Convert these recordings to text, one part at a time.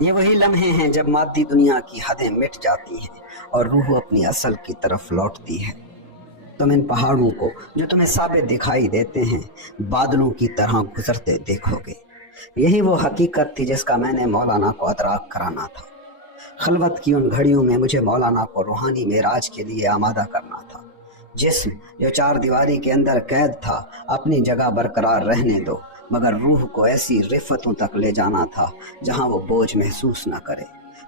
یہ وہی لمحے ہیں جب مادی دنیا کی حدیں مٹ جاتی ہیں اور روح اپنی اصل کی طرف لوٹتی ہے۔ تم ان پہاڑوں کو جو تمہیں ثابت دکھائی دیتے ہیں بادلوں کی طرح گزرتے دیکھو گے۔ یہی وہ حقیقت تھی جس کا میں نے مولانا کو ادراک کرانا تھا۔ خلوت کی ان گھڑیوں میں مجھے مولانا کو روحانی معراج کے لیے آمادہ کرنا تھا۔ جسم جو چار دیواری کے اندر قید تھا اپنی جگہ برقرار رہنے دو، مگر روح کو ایسی رفتوں تک لے جانا تھا جہاں وہ بوجھ محسوس نہ کرے۔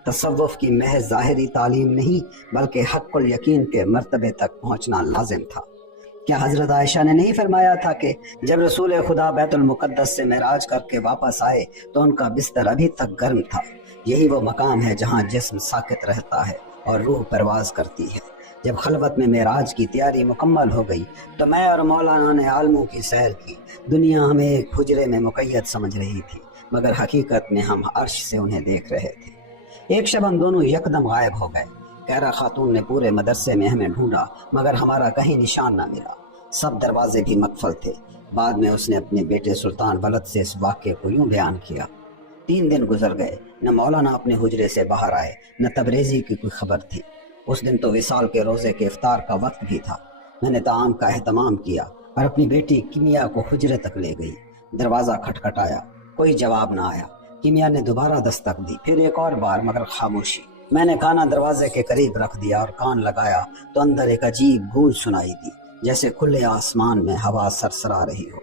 تصوف کی محض ظاہری تعلیم نہیں بلکہ حق الیقین کے مرتبے تک پہنچنا لازم تھا۔ کیا حضرت عائشہ نے نہیں فرمایا تھا کہ جب رسول خدا بیت المقدس سے معراج کر کے واپس آئے تو ان کا بستر ابھی تک گرم تھا؟ یہی وہ مقام ہے جہاں جسم ساکت رہتا ہے اور روح پرواز کرتی ہے۔ جب خلوت میں معراج کی تیاری مکمل ہو گئی تو میں اور مولانا نے عالموں کی سیر کی۔ دنیا ہمیں ایک حجرے میں مقید سمجھ رہی تھی، مگر حقیقت میں ہم عرش سے انہیں دیکھ رہے تھے۔ ایک شب ہم دونوں یکدم غائب ہو گئے۔ کہرا خاتون نے پورے مدرسے میں ہمیں ڈھونڈا مگر ہمارا کہیں نشان نہ ملا۔ سب دروازے بھی مقفل تھے۔ بعد میں اس نے اپنے بیٹے سلطان ولد سے اس واقعے کو یوں بیان کیا: 3 دن گزر گئے، نہ مولانا اپنے حجرے سے باہر آئے، نہ تبریزی کی کوئی خبر تھی۔ اس دن تو وصال کے روزے کے افطار کا وقت بھی تھا۔ میں نے طعام کا اہتمام کیا اور اپنی بیٹی کیمیا کو حجرے تک لے گئی۔ دروازہ کھٹکھٹایا، کوئی جواب نہ آیا۔ کیمیا نے دوبارہ دستک دی، پھر ایک اور بار، مگر خاموشی۔ میں نے کانا دروازے کے قریب رکھ دیا اور کان لگایا تو اندر ایک عجیب گونج سنائی دی، جیسے کھلے آسمان میں ہوا سرسرا رہی ہو۔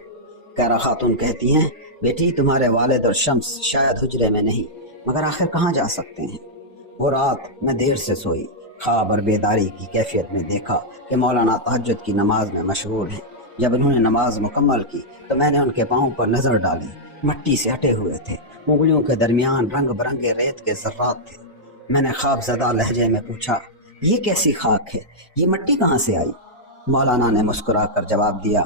کہرا خاتون کہتی ہیں: بیٹی، تمہارے والد اور شمس شاید حجرے میں نہیں، مگر آخر کہاں جا سکتے ہیں؟ وہ رات میں دیر سے سوئی۔ خواب اور بیداری کی کیفیت میں دیکھا کہ مولانا تہجد کی نماز میں مشغول ہیں۔ جب انہوں نے نماز مکمل کی تو میں نے ان کے پاؤں پر نظر ڈالی۔ مٹی سے ہٹے ہوئے تھے، انگلیوں کے درمیان رنگ برنگے ریت کے ذرات تھے۔ میں نے خواب زدہ لہجے میں پوچھا: یہ کیسی خاک ہے؟ یہ مٹی کہاں سے آئی؟ مولانا نے مسکرا کر جواب دیا: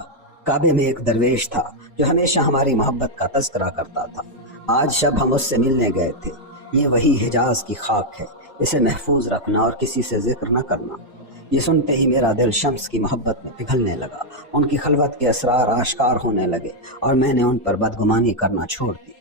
کعبے میں ایک درویش تھا جو ہمیشہ ہماری محبت کا تذکرہ کرتا تھا۔ آج شب ہم اس سے ملنے گئے تھے۔ یہ وہی حجاز کی خاک ہے، اسے محفوظ رکھنا اور کسی سے ذکر نہ کرنا۔ یہ سنتے ہی میرا دل شمس کی محبت میں پگھلنے لگا۔ ان کی خلوت کے اسرار آشکار ہونے لگے اور میں نے ان پر بدگمانی کرنا چھوڑ دی۔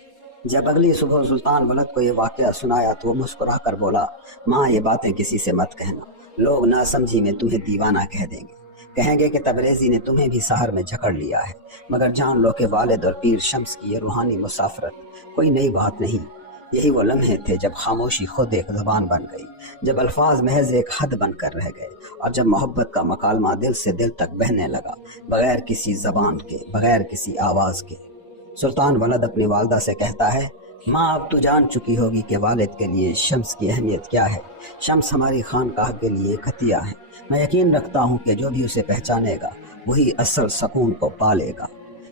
جب اگلی صبح سلطان ولد کو یہ واقعہ سنایا تو وہ مسکرا کر بولا: ماں، یہ باتیں کسی سے مت کہنا، لوگ ناسمجھی میں تمہیں دیوانہ کہہ دیں گے، کہیں گے کہ تبریزی نے تمہیں بھی سحر میں جکڑ لیا ہے، مگر جان لو کہ والد اور پیر شمس کی یہ روحانی مسافرت کوئی نئی بات نہیں۔ یہی وہ لمحے تھے جب خاموشی خود ایک زبان بن گئی، جب الفاظ محض ایک حد بن کر رہ گئے اور جب محبت کا مکالمہ دل سے دل تک بہنے لگا، بغیر کسی زبان کے، بغیر کسی آواز کے۔ سلطان ولد اپنی والدہ سے کہتا ہے: ماں، اب تو جان چکی ہوگی کہ والد کے لیے شمس کی اہمیت کیا ہے۔ شمس ہماری خانقاہ کے لیے ایک عطیہ ہے۔ میں یقین رکھتا ہوں کہ جو بھی اسے پہچانے گا وہی اصل سکون کو پالے گا۔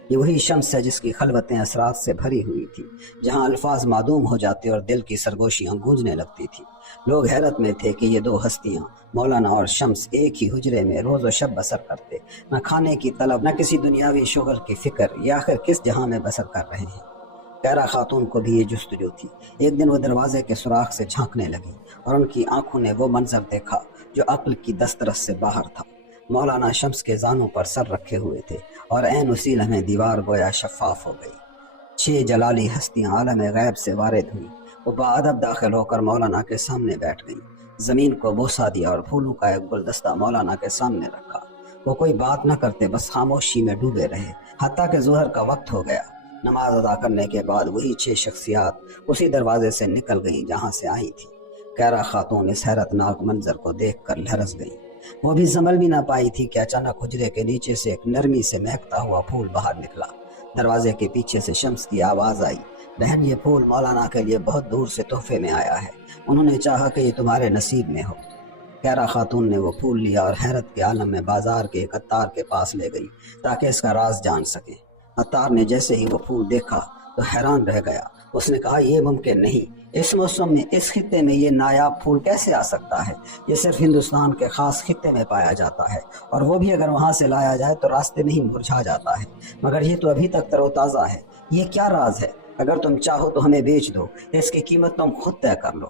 یہ وہی شمس ہے جس کی خلوتیں اسرار سے بھری ہوئی تھی، جہاں الفاظ معدوم ہو جاتے اور دل کی سرگوشیاں گونجنے لگتی تھی۔ لوگ حیرت میں تھے کہ یہ دو ہستیاں، مولانا اور شمس، ایک ہی حجرے میں روز و شب بسر کرتے، نہ کھانے کی طلب، نہ کسی دنیاوی شغل کی فکر، یہ آخر کس جہاں میں بسر کر رہے ہیں؟ کہرا خاتون کو بھی یہ جستجو تھی۔ ایک دن وہ دروازے کے سوراخ سے جھانکنے لگی اور ان کی آنکھوں نے وہ منظر دیکھا جو عقل کی دسترس سے باہر تھا۔ مولانا شمس کے زانوں پر سر رکھے ہوئے تھے اور عین اسی لمحے دیوار گویا شفاف ہو گئی۔ 6 جلالی ہستیاں عالم غیب سے وارد ہوئیں۔ وہ باادب داخل ہو کر مولانا کے سامنے بیٹھ گئیں۔ زمین کو بوسہ دیا اور پھولوں کا ایک گلدستہ مولانا کے سامنے رکھا۔ وہ کوئی بات نہ کرتے، بس خاموشی میں ڈوبے رہے، حتیٰ کہ ظہر کا وقت ہو گیا۔ نماز ادا کرنے کے بعد وہی 6 شخصیات اسی دروازے سے نکل گئیں جہاں سے آئی تھی۔ کہرا خاتون اس حیرت ناک منظر کو دیکھ کر لرز گئی۔ وہ بھی سنبھل بھی نہ پائی تھی کہ اچانک حجرے کے نیچے سے ایک نرمی سے مہکتا ہوا پھول باہر نکلا۔ دروازے کے پیچھے سے شمس کی آواز آئی: بہن، یہ پھول مولانا کے لیے بہت دور سے تحفے میں آیا ہے، انہوں نے چاہا کہ یہ تمہارے نصیب میں ہو۔ کہرا خاتون نے وہ پھول لیا اور حیرت کے عالم میں بازار کے ایک عطار کے پاس لے گئی تاکہ اس کا راز جان سکے۔ عطار نے جیسے ہی وہ پھول دیکھا تو حیران رہ گیا۔ اس نے کہا: یہ ممکن نہیں، اس موسم میں، اس خطے میں یہ نایاب پھول کیسے آ سکتا ہے؟ یہ صرف ہندوستان کے خاص خطے میں پایا جاتا ہے، اور وہ بھی اگر وہاں سے لایا جائے تو راستے میں ہی مرجھا جاتا ہے، مگر یہ تو ابھی تک تر و تازہ ہے۔ یہ کیا راز ہے؟ اگر تم چاہو تو ہمیں بیچ دو، اس کی قیمت تم خود طے کر لو۔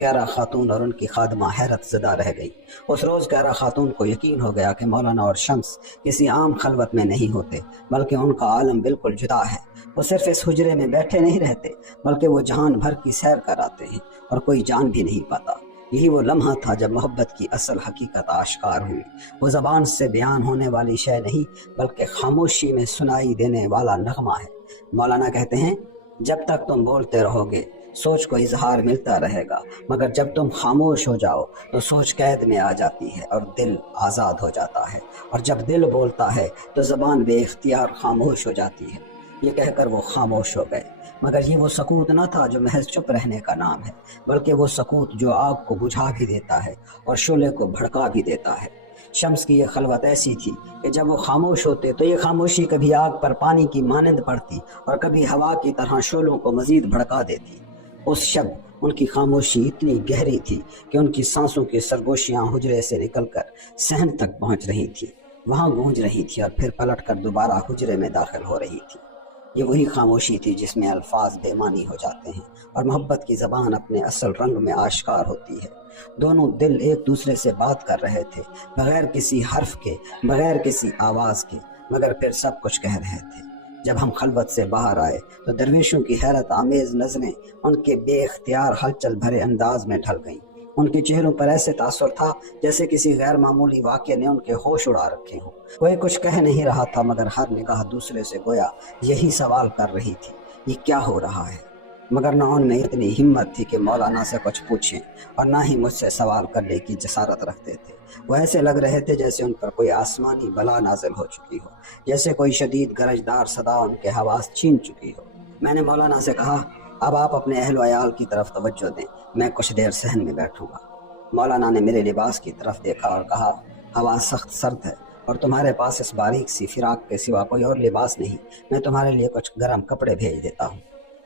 کہرا خاتون اور ان کی خادمہ حیرت زدہ رہ گئی۔ اس روز کہرا خاتون کو یقین ہو گیا کہ مولانا اور شمس کسی عام خلوت میں نہیں ہوتے، بلکہ ان کا عالم بالکل جدا ہے۔ وہ صرف اس حجرے میں بیٹھے نہیں رہتے بلکہ وہ جہان بھر کی سیر کراتے ہیں اور کوئی جان بھی نہیں پاتا۔ یہی وہ لمحہ تھا جب محبت کی اصل حقیقت آشکار ہوئی۔ وہ زبان سے بیان ہونے والی شے نہیں بلکہ خاموشی میں سنائی دینے والا نغمہ ہے۔ مولانا کہتے ہیں جب تک تم بولتے رہو گے سوچ کو اظہار ملتا رہے گا، مگر جب تم خاموش ہو جاؤ تو سوچ قید میں آ جاتی ہے اور دل آزاد ہو جاتا ہے، اور جب دل بولتا ہے تو زبان بے اختیار خاموش ہو جاتی ہے۔ یہ کہہ کر وہ خاموش ہو گئے، مگر یہ وہ سکوت نہ تھا جو محض چپ رہنے کا نام ہے، بلکہ وہ سکوت جو آگ کو بجھا بھی دیتا ہے اور شعلے کو بھڑکا بھی دیتا ہے۔ شمس کی یہ خلوت ایسی تھی کہ جب وہ خاموش ہوتے تو یہ خاموشی کبھی آگ پر پانی کی مانند پڑتی اور کبھی ہوا کی طرح شعلوں کو مزید بھڑکا دیتی۔ اس شب ان کی خاموشی اتنی گہری تھی کہ ان کی سانسوں کی سرگوشیاں حجرے سے نکل کر صحن تک پہنچ رہی تھی، وہاں گونج رہی تھی اور پھر پلٹ کر دوبارہ حجرے میں داخل ہو رہی تھی۔ یہ وہی خاموشی تھی جس میں الفاظ بے معنی ہو جاتے ہیں اور محبت کی زبان اپنے اصل رنگ میں آشکار ہوتی ہے۔ دونوں دل ایک دوسرے سے بات کر رہے تھے، بغیر کسی حرف کے، بغیر کسی آواز کے، مگر پھر سب کچھ کہہ رہے تھے۔ جب ہم خلوت سے باہر آئے تو درویشوں کی حیرت آمیز نظریں ان کے بے اختیار ہلچل بھرے انداز میں ڈھل گئیں۔ ان کے چہروں پر ایسے تاثر تھا جیسے کسی غیر معمولی واقعے نے ان کے ہوش اڑا رکھے ہوں۔ کوئی کچھ کہہ نہیں رہا تھا مگر ہر نگاہ دوسرے سے گویا یہی سوال کر رہی تھی، یہ کیا ہو رہا ہے؟ مگر نہ ان میں اتنی ہمت تھی کہ مولانا سے کچھ پوچھیں اور نہ ہی مجھ سے سوال کرنے کی جسارت رکھتے تھے۔ وہ ایسے لگ رہے تھے جیسے ان پر کوئی آسمانی بلا نازل ہو چکی ہو، جیسے کوئی شدید گرجدار صدا ان کے حواس چھین چکی ہو۔ میں نے مولانا سے کہا اب آپ اپنے اہل و عیال کی طرف توجہ دیں، میں کچھ دیر صحن میں بیٹھوں گا۔ مولانا نے میرے لباس کی طرف دیکھا اور کہا ہوا سخت سرد ہے اور تمہارے پاس اس باریک سی فراق کے سوا کوئی اور لباس نہیں، میں تمہارے لیے کچھ گرم کپڑے بھیج دیتا ہوں۔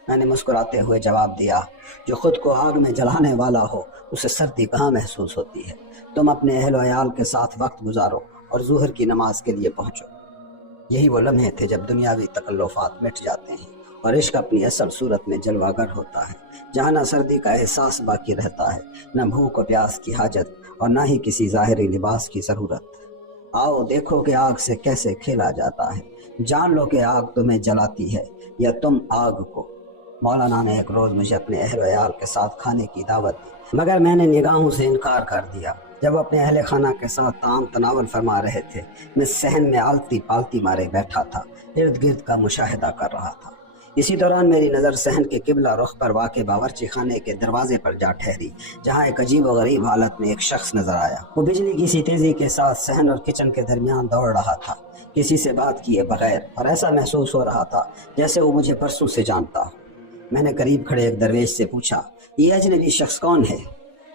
میں نے مسکراتے ہوئے جواب دیا جو خود کو آگ میں جلانے والا ہو اسے سردی کہاں محسوس ہوتی ہے؟ تم اپنے اہل و عیال کے ساتھ وقت گزارو اور ظہر کی نماز کے لیے پہنچو۔ یہی وہ لمحے تھے جب دنیاوی تکلفات مٹ جاتے ہیں اور عشق اپنی اصل صورت میں جلوہ گر ہوتا ہے، جہاں نہ سردی کا احساس باقی رہتا ہے، نہ بھوک و پیاس کی حاجت اور نہ ہی کسی ظاہری لباس کی ضرورت۔ آؤ دیکھو کہ آگ سے کیسے کھیلا جاتا ہے، جان لو کہ آگ تمہیں جلاتی ہے یا تم آگ کو۔ مولانا نے ایک روز مجھے اپنے اہل و عیال کے ساتھ کھانے کی دعوت دی، مگر میں نے نگاہوں سے انکار کر دیا۔ جب اپنے اہل خانہ کے ساتھ طعام تناول فرما رہے تھے، میں صحن میں آلتی پالتی مارے بیٹھا تھا، ارد گرد کا مشاہدہ کر رہا تھا۔ اسی دوران میری نظر صحن کے قبلہ رخ پر واقع باورچی خانے کے دروازے پر جا ٹھہری، جہاں ایک عجیب و غریب حالت میں ایک شخص نظر آیا۔ وہ بجلی کی سی تیزی کے ساتھ صحن اور کچن کے درمیان دوڑ رہا تھا، کسی سے بات کیے بغیر، اور ایسا محسوس ہو رہا تھا جیسے وہ مجھے برسوں سے جانتا ہو۔ میں نے قریب کھڑے ایک درویش سے پوچھا یہ اجنبی شخص کون ہے؟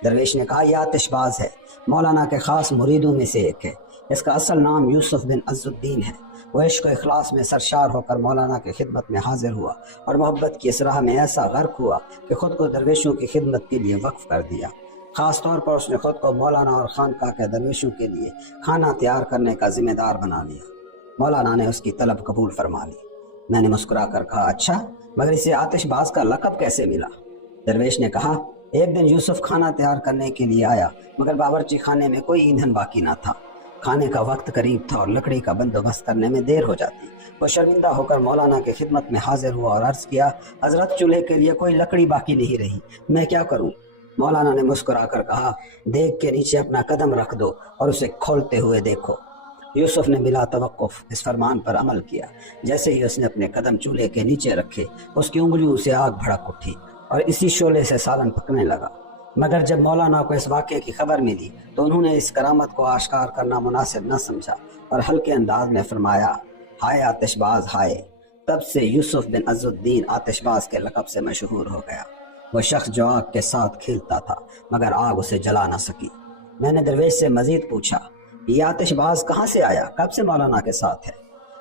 درویش نے کہا یہ آتش باز ہے، مولانا کے خاص مریدوں میں سے ایک ہے۔ اس کا اصل نام یوسف بن عز الدین ہے۔ وہ عشق و اخلاص میں سرشار ہو کر مولانا کی خدمت میں حاضر ہوا اور محبت کی اس راہ میں ایسا غرق ہوا کہ خود کو درویشوں کی خدمت کے لیے وقف کر دیا۔ خاص طور پر اس نے خود کو مولانا اور خانقاہ کے درویشوں کے لیے کھانا تیار کرنے کا ذمہ دار بنا لیا۔ مولانا نے اس کی طلب قبول فرما لی۔ میں نے مسکرا کر کہا اچھا، مگر اسے آتش باز کا لقب کیسے ملا؟ درویش نے کہا ایک دن یوسف کھانا تیار کرنے کے لیے آیا، مگر باورچی خانے میں کوئی ایندھن باقی نہ تھا۔ کھانے کا وقت قریب تھا اور لکڑی کا بندوبست کرنے میں دیر ہو جاتی۔ وہ شرمندہ ہو کر مولانا کی خدمت میں حاضر ہوا اور عرض کیا حضرت چولہے کے لیے کوئی لکڑی باقی نہیں رہی، میں کیا کروں؟ مولانا نے مسکرا کر کہا دیگ کے نیچے اپنا قدم رکھ دو اور اسے کھولتے ہوئے دیکھو۔ یوسف نے بلا توقف اس فرمان پر عمل کیا۔ جیسے ہی اس نے اپنے قدم چولہے کے نیچے رکھے اس کی انگلیوں سے آگ بھڑک اٹھی اور اسی شعلے سے سالن پکنے لگا۔ مگر جب مولانا کو اس واقعے کی خبر ملی تو انہوں نے اس کرامت کو آشکار کرنا مناسب نہ سمجھا اور ہلکے انداز میں فرمایا ہائے آتش باز ہائے۔ تب سے یوسف بن عز الدین آتش باز کے لقب سے مشہور ہو گیا۔ وہ شخص جو آگ کے ساتھ کھیلتا تھا مگر آگ اسے جلا نہ سکی۔ میں نے درویش سے مزید پوچھا یہ آتش باز کہاں سے آیا، کب سے مولانا کے ساتھ ہے؟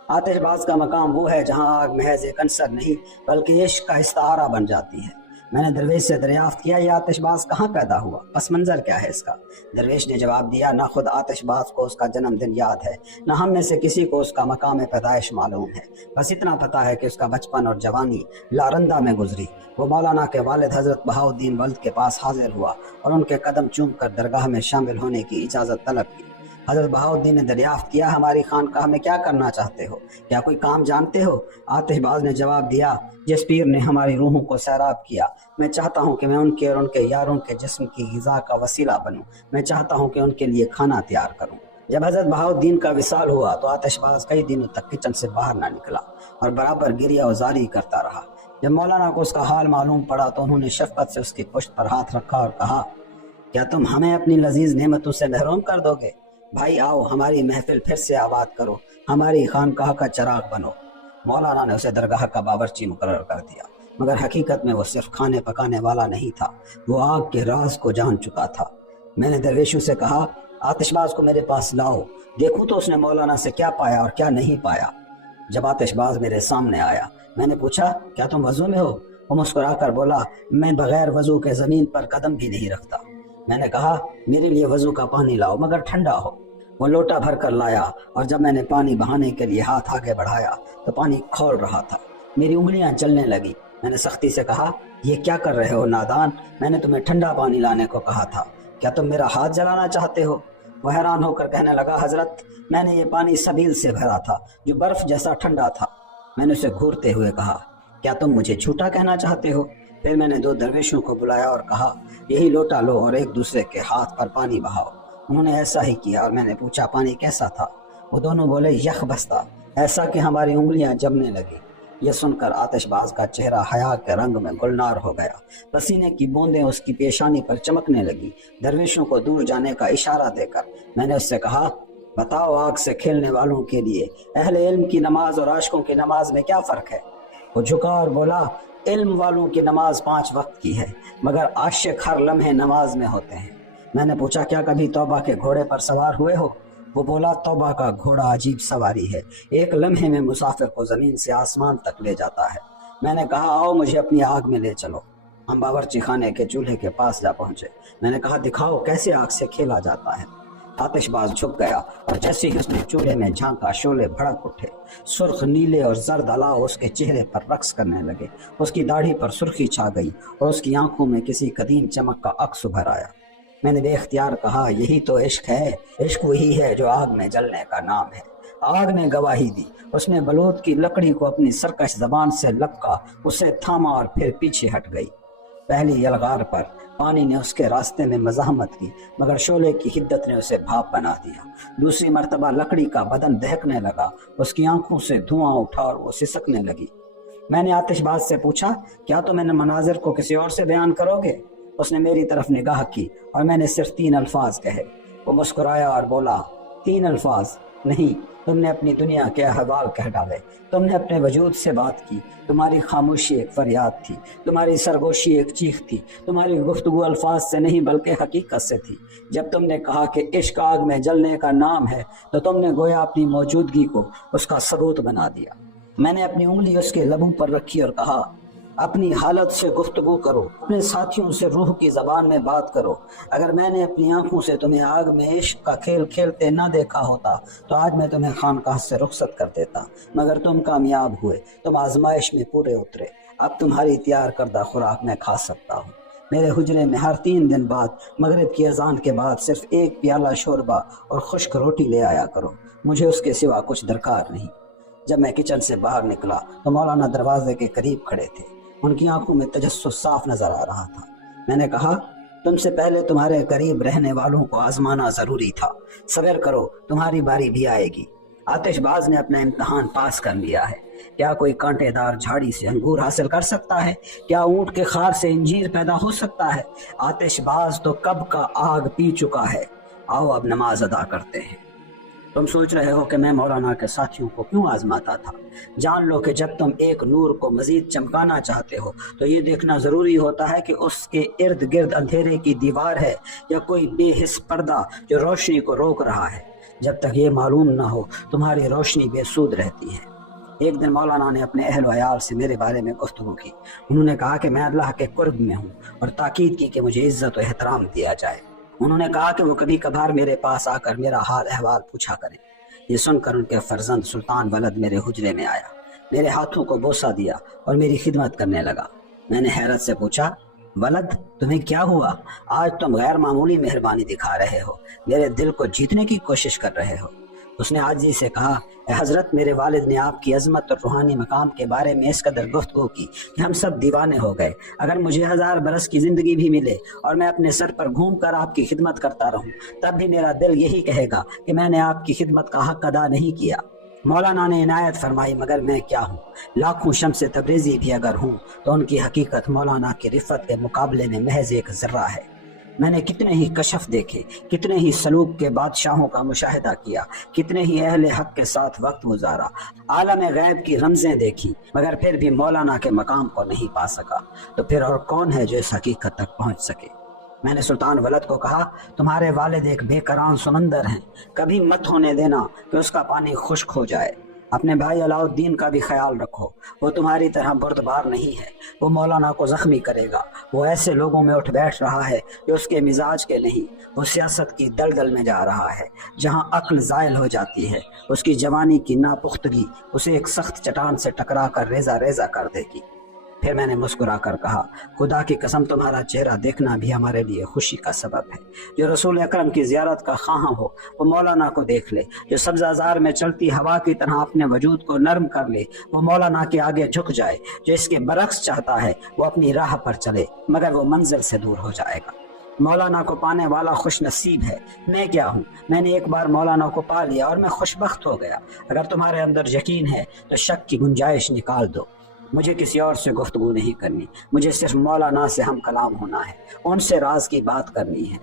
آتش باز کا مقام وہ ہے جہاں آگ محض ایک عنصر نہیں بلکہ عشق کا استعارہ بن جاتی ہے۔ میں نے درویش سے دریافت کیا یہ آتش باز کہاں پیدا ہوا، پس منظر کیا ہے اس کا؟ درویش نے جواب دیا نہ خود آتش باز کو اس کا جنم دن یاد ہے، نہ ہم میں سے کسی کو اس کا مقام پیدائش معلوم ہے، بس اتنا پتا ہے کہ اس کا بچپن اور جوانی لارندہ میں گزری۔ وہ مولانا کے والد حضرت بہاؤالدین ولد کے پاس حاضر ہوا اور ان کے قدم چوم کر درگاہ میں شامل ہونے کی اجازت طلب کی۔ حضرت بہاؤالدین نے دریافت کیا ہماری خانقاہ میں کیا کرنا چاہتے ہو؟ کیا کوئی کام جانتے ہو؟ آتش باز نے جواب دیا جس پیر نے ہماری روحوں کو سیراب کیا، میں چاہتا ہوں کہ میں ان کے اور ان کے یاروں کے جسم کی غذا کا وسیلہ بنوں، میں چاہتا ہوں کہ ان کے لیے کھانا تیار کروں۔ جب حضرت بہاؤالدین کا وصال ہوا تو آتش باز کئی دنوں تک کچن سے باہر نہ نکلا اور برابر گریہ و زاری کرتا رہا۔ جب مولانا کو اس کا حال معلوم پڑا تو انہوں نے شفقت سے اس کی پشت پر ہاتھ رکھا اور کہا کیا تم ہمیں اپنی لذیذ نعمتوں سے محروم کر دو گے؟ بھائی آؤ ہماری محفل پھر سے آباد کرو، ہماری خانقاہ کا چراغ بنو۔ مولانا نے اسے درگاہ کا باورچی مقرر کر دیا، مگر حقیقت میں وہ صرف کھانے پکانے والا نہیں تھا، وہ آگ کے راز کو جان چکا تھا۔ میں نے درویشوں سے کہا آتش باز کو میرے پاس لاؤ، دیکھوں تو اس نے مولانا سے کیا پایا اور کیا نہیں پایا۔ جب آتش باز میرے سامنے آیا میں نے پوچھا کیا تم وضو میں ہو؟ وہ مسکرا کر بولا میں بغیر وضو کے زمین پر قدم بھی نہیں رکھتا۔ میں نے کہا میرے لیے وضو کا پانی لاؤ مگر ٹھنڈا ہو۔ وہ لوٹا بھر کر لایا اور جب میں نے پانی بہانے کے لیے ہاتھ آگے بڑھایا تو پانی کھول رہا تھا، میری انگلیاں جلنے لگی۔ میں نے سختی سے کہا یہ کیا کر رہے ہو نادان، میں نے تمہیں ٹھنڈا پانی لانے کو کہا تھا، کیا تم میرا ہاتھ جلانا چاہتے ہو؟ وہ حیران ہو کر کہنے لگا حضرت میں نے یہ پانی سبیل سے بھرا تھا جو برف جیسا ٹھنڈا تھا۔ میں نے اسے گھورتے ہوئے کہا کیا تم مجھے جھوٹا کہنا چاہتے ہو؟ پھر میں نے دو درویشوں کو بلایا اور کہا یہی لوٹا لو اور ایک دوسرے کے ہاتھ پر پانی بہاؤ۔ انہوں نے ایسا ہی کیا اور میں نے پوچھا پانی کیسا تھا؟ وہ دونوں بولے یخ بستہ، ایسا کہ ہماری انگلیاں جمنے لگی۔ یہ سن کر آتش باز کا چہرہ حیا کے رنگ میں گلنار ہو گیا، پسینے کی بوندیں اس کی پیشانی پر چمکنے لگی۔ درویشوں کو دور جانے کا اشارہ دے کر میں نے اس سے کہا بتاؤ آگ سے کھیلنے والوں کے لیے اہل علم کی نماز اور عاشقوں کی نماز میں کیا فرق ہے؟ وہ جھکا اور بولا علم والوں کی نماز 5 وقت کی ہے مگر عاشق ہر لمحے نماز میں ہوتے ہیں۔ میں نے پوچھا کیا کبھی توبہ کے گھوڑے پر سوار ہوئے ہو؟ وہ بولا توبہ کا گھوڑا عجیب سواری ہے، ایک لمحے میں مسافر کو زمین سے آسمان تک لے جاتا ہے۔ میں نے کہا آؤ مجھے اپنی آگ میں لے چلو۔ ہم باورچی خانے کے چولہے کے پاس جا پہنچے۔ میں نے کہا دکھاؤ کیسے آگ سے کھیلا جاتا ہے۔ آتش باز جھک گیا اور جیسے ہی اس نے چولہے میں جھانکا شعلے بھڑک اٹھے، سرخ نیلے اور زرد الاؤ اس کے چہرے پر رقص کرنے لگے، اس کی داڑھی پر سرخی چھا گئی اور اس کی آنکھوں میں کسی قدیم چمک کا عکس ابھر آیا۔ میں نے بے اختیار کہا یہی تو عشق ہے، عشق وہی ہے جو آگ میں جلنے کا نام ہے۔ آگ نے گواہی دی، اس نے بلوت کی لکڑی کو اپنی سرکش زبان سے لپکا، اسے تھاما اور پھر پیچھے ہٹ گئی۔ پہلی یلغار پر پانی نے اس کے راستے میں مزاحمت کی مگر شعلے کی حدت نے اسے بھاپ بنا دیا۔ دوسری مرتبہ لکڑی کا بدن دہکنے لگا، اس کی آنکھوں سے دھواں اٹھا اور وہ سسکنے لگی۔ میں نے آتش باز سے پوچھا کیا تم ان مناظر کو کسی اور سے بیان کرو گے؟ اس نے میری طرف نگاہ کی اور میں نے صرف 3 الفاظ کہے۔ وہ مسکرایا اور بولا 3 الفاظ نہیں، تم نے اپنی دنیا کے احوال کہہ ڈالے، تم نے اپنے وجود سے بات کی، تمہاری خاموشی ایک فریاد تھی، تمہاری سرگوشی ایک چیخ تھی، تمہاری گفتگو الفاظ سے نہیں بلکہ حقیقت سے تھی۔ جب تم نے کہا کہ عشق آگ میں جلنے کا نام ہے تو تم نے گویا اپنی موجودگی کو اس کا ثبوت بنا دیا۔ میں نے اپنی انگلی اس کے لبوں پر رکھی اور کہا اپنی حالت سے گفتگو کرو، اپنے ساتھیوں سے روح کی زبان میں بات کرو۔ اگر میں نے اپنی آنکھوں سے تمہیں آگ میں عشق کا کھیل کھیلتے نہ دیکھا ہوتا تو آج میں تمہیں خانقاہ سے رخصت کر دیتا، مگر تم کامیاب ہوئے، تم آزمائش میں پورے اترے۔ اب تمہاری تیار کردہ خوراک میں کھا سکتا ہوں۔ میرے حجرے میں ہر 3 دن بعد مغرب کی اذان کے بعد صرف 1 پیالہ شوربہ اور خشک روٹی لے آیا کرو، مجھے اس کے سوا کچھ درکار نہیں۔ جب میں کچن سے باہر نکلا تو مولانا دروازے کے قریب کھڑے تھے، ان کی آنکھوں میں تجسس صاف نظر آ رہا تھا۔ میں نے کہا تم سے پہلے تمہارے قریب رہنے والوں کو آزمانا ضروری تھا، صبر کرو تمہاری باری بھی آئے گی۔ آتش باز نے اپنا امتحان پاس کر لیا ہے۔ کیا کوئی کانٹے دار جھاڑی سے انگور حاصل کر سکتا ہے؟ کیا اونٹ کے خار سے انجیر پیدا ہو سکتا ہے؟ آتش باز تو کب کا آگ پی چکا ہے۔ آؤ اب نماز ادا کرتے ہیں۔ تم سوچ رہے ہو کہ میں مولانا کے ساتھیوں کو کیوں آزماتا تھا؟ جان لو کہ جب تم ایک نور کو مزید چمکانا چاہتے ہو تو یہ دیکھنا ضروری ہوتا ہے کہ اس کے ارد گرد اندھیرے کی دیوار ہے یا کوئی بے حس پردہ جو روشنی کو روک رہا ہے۔ جب تک یہ معلوم نہ ہو تمہاری روشنی بے سود رہتی ہے۔ ایک دن مولانا نے اپنے اہل و عیال سے میرے بارے میں گفتگو کی۔ انہوں نے کہا کہ میں اللہ کے قرب میں ہوں اور تاکید کی کہ مجھے عزت و احترام دیا جائے۔ انہوں نے کہا کہ وہ کبھی کبھار میرے پاس آ کر میرا حال احوال پوچھا کریں۔ یہ سن کر ان کے فرزند سلطان ولد میرے حجرے میں آیا، میرے ہاتھوں کو بوسہ دیا اور میری خدمت کرنے لگا۔ میں نے حیرت سے پوچھا ولد تمہیں کیا ہوا؟ آج تم غیر معمولی مہربانی دکھا رہے ہو، میرے دل کو جیتنے کی کوشش کر رہے ہو۔ اس نے عاجزی سے کہا، اے حضرت، میرے والد نے آپ کی عظمت اور روحانی مقام کے بارے میں اس قدر گفتگو کی کہ ہم سب دیوانے ہو گئے۔ اگر مجھے 1000 برس کی زندگی بھی ملے اور میں اپنے سر پر گھوم کر آپ کی خدمت کرتا رہوں، تب بھی میرا دل یہی کہے گا کہ میں نے آپ کی خدمت کا حق ادا نہیں کیا۔ مولانا نے عنایت فرمائی، مگر میں کیا ہوں؟ لاکھوں شمس تبریزی بھی اگر ہوں تو ان کی حقیقت مولانا کی رفت کے مقابلے میں محض ایک ذرہ ہے۔ میں نے کتنے ہی کشف دیکھے، کتنے ہی سلوک کے بادشاہوں کا مشاہدہ کیا، کتنے ہی اہل حق کے ساتھ وقت گزارا، عالم غیب کی رمزیں دیکھی، مگر پھر بھی مولانا کے مقام کو نہیں پا سکا۔ تو پھر اور کون ہے جو اس حقیقت تک پہنچ سکے؟ میں نے سلطان ولد کو کہا، تمہارے والد ایک بے کران سمندر ہیں، کبھی مت ہونے دینا کہ اس کا پانی خشک ہو جائے۔ اپنے بھائی علاء الدین کا بھی خیال رکھو، وہ تمہاری طرح بردبار نہیں ہے، وہ مولانا کو زخمی کرے گا۔ وہ ایسے لوگوں میں اٹھ بیٹھ رہا ہے جو اس کے مزاج کے نہیں، وہ سیاست کی دلدل میں جا رہا ہے جہاں عقل زائل ہو جاتی ہے۔ اس کی جوانی کی ناپختگی اسے ایک سخت چٹان سے ٹکرا کر ریزہ ریزہ کر دے گی۔ پھر میں نے مسکرا کر کہا، خدا کی قسم تمہارا چہرہ دیکھنا بھی ہمارے لیے خوشی کا سبب ہے۔ جو رسول اکرم کی زیارت کا خواہاں ہو وہ مولانا کو دیکھ لے، جو سبزہ زار میں چلتی ہوا کی طرح اپنے وجود کو نرم کر لے وہ مولانا کے آگے جھک جائے، جو اس کے برعکس چاہتا ہے وہ اپنی راہ پر چلے مگر وہ منزل سے دور ہو جائے گا۔ مولانا کو پانے والا خوش نصیب ہے، میں کیا ہوں؟ میں نے ایک بار مولانا کو پا لیا اور میں خوش بخت ہو گیا۔ اگر تمہارے اندر یقین ہے تو شک کی گنجائش نکال دو۔ مجھے کسی اور سے گفتگو نہیں کرنی، مجھے صرف مولانا سے ہم کلام ہونا ہے، ان سے راز کی بات کرنی ہے۔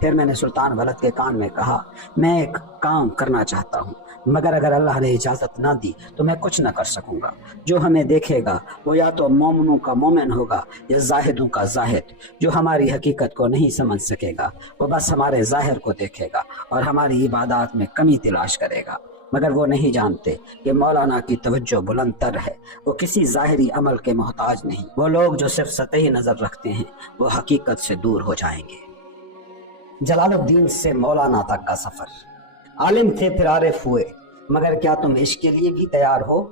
پھر میں نے سلطان ولد کے کان میں کہا، میں ایک کام کرنا چاہتا ہوں، مگر اگر اللہ نے اجازت نہ دی تو میں کچھ نہ کر سکوں گا۔ جو ہمیں دیکھے گا وہ یا تو مومنوں کا مومن ہوگا یا زاہدوں کا زاہد۔ جو ہماری حقیقت کو نہیں سمجھ سکے گا وہ بس ہمارے ظاہر کو دیکھے گا اور ہماری عبادات میں کمی تلاش کرے گا، مگر وہ نہیں جانتے کہ مولانا کی توجہ بلند تر ہے، وہ کسی ظاہری عمل کے محتاج نہیں۔ وہ لوگ جو صرف سطحی نظر رکھتے ہیں وہ حقیقت سے دور ہو جائیں گے۔ جلال الدین سے مولانا تک کا سفر۔ عالم تھے پھر عارف ہوئے، مگر کیا تم عشق کے لیے بھی تیار ہو؟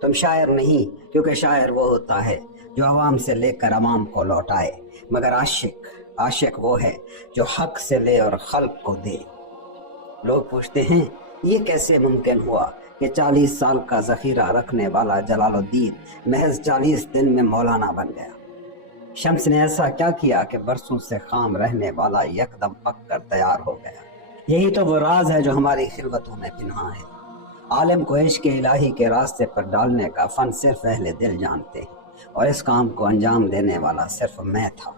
تم شاعر نہیں، کیونکہ شاعر وہ ہوتا ہے جو عوام سے لے کر عوام کو لوٹائے، مگر عاشق وہ ہے جو حق سے لے اور خلق کو دے۔ لوگ پوچھتے ہیں یہ کیسے ممکن ہوا کہ 40 سال کا ذخیرہ رکھنے والا جلال الدین محض 40 دن میں مولانا بن گیا؟ شمس نے ایسا کیا کیا کہ برسوں سے خام رہنے والا یکدم پک کر تیار ہو گیا؟ یہی تو وہ راز ہے جو ہماری خلوتوں میں پنہاں ہے۔ عالم کو عشق الہی کے راستے پر ڈالنے کا فن صرف اہل دل جانتے ہیں، اور اس کام کو انجام دینے والا صرف میں تھا۔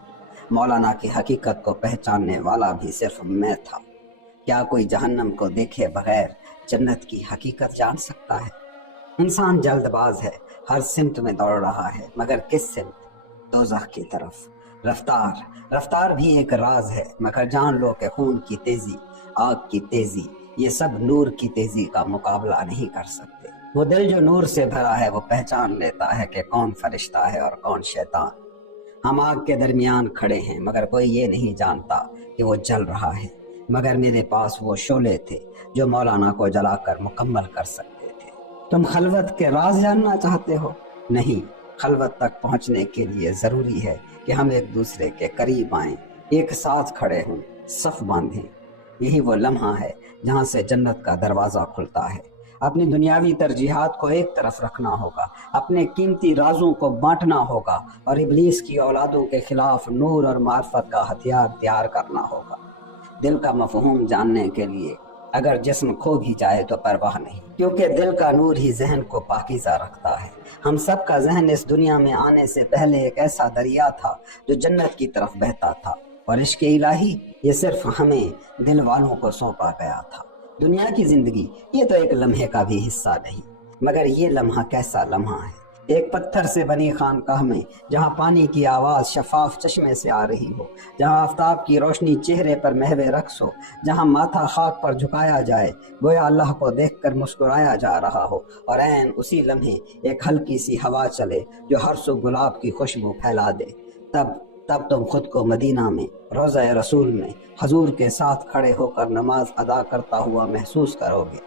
مولانا کی حقیقت کو پہچاننے والا بھی صرف میں تھا۔ کیا کوئی جہنم کو دیکھے بغیر جنت کی حقیقت جان سکتا ہے؟ انسان جلد باز ہے، ہر سمت میں دوڑ رہا ہے، مگر کس سمت؟ دوزخ کی طرف۔ رفتار بھی ایک راز ہے، مگر جان لو کہ خون کی تیزی، آگ کی تیزی، یہ سب نور کی تیزی کا مقابلہ نہیں کر سکتے۔ وہ دل جو نور سے بھرا ہے وہ پہچان لیتا ہے کہ کون فرشتہ ہے اور کون شیطان۔ ہم آگ کے درمیان کھڑے ہیں مگر کوئی یہ نہیں جانتا کہ وہ جل رہا ہے، مگر میرے پاس وہ شعلے تھے جو مولانا کو جلا کر مکمل کر سکتے تھے۔ تم خلوت کے راز جاننا چاہتے ہو؟ نہیں، خلوت تک پہنچنے کے لیے ضروری ہے کہ ہم ایک دوسرے کے قریب آئیں، ایک ساتھ کھڑے ہوں، صف باندھیں۔ یہی وہ لمحہ ہے جہاں سے جنت کا دروازہ کھلتا ہے۔ اپنی دنیاوی ترجیحات کو ایک طرف رکھنا ہوگا، اپنے قیمتی رازوں کو بانٹنا ہوگا، اور ابلیس کی اولادوں کے خلاف نور اور معرفت کا ہتھیار تیار کرنا ہوگا۔ دل کا مفہوم جاننے کے لیے اگر جسم کھو بھی جائے تو پرواہ نہیں، کیونکہ دل کا نور ہی ذہن کو پاکیزہ رکھتا ہے۔ ہم سب کا ذہن اس دنیا میں آنے سے پہلے ایک ایسا دریا تھا جو جنت کی طرف بہتا تھا، اور عشق الہی یہ صرف ہمیں دل والوں کو سونپا گیا تھا۔ دنیا کی زندگی یہ تو ایک لمحے کا بھی حصہ نہیں، مگر یہ لمحہ کیسا لمحہ ہے! ایک پتھر سے بنی خانقاہ میں جہاں پانی کی آواز شفاف چشمے سے آ رہی ہو، جہاں آفتاب کی روشنی چہرے پر محو رقص ہو، جہاں ماتھا خاک پر جھکایا جائے گویا اللہ کو دیکھ کر مسکرایا جا رہا ہو، اور عین اسی لمحے ایک ہلکی سی ہوا چلے جو ہر سو گلاب کی خوشبو پھیلا دے، تب تم خود کو مدینہ میں روضہ رسول میں حضور کے ساتھ کھڑے ہو کر نماز ادا کرتا ہوا محسوس کرو گے۔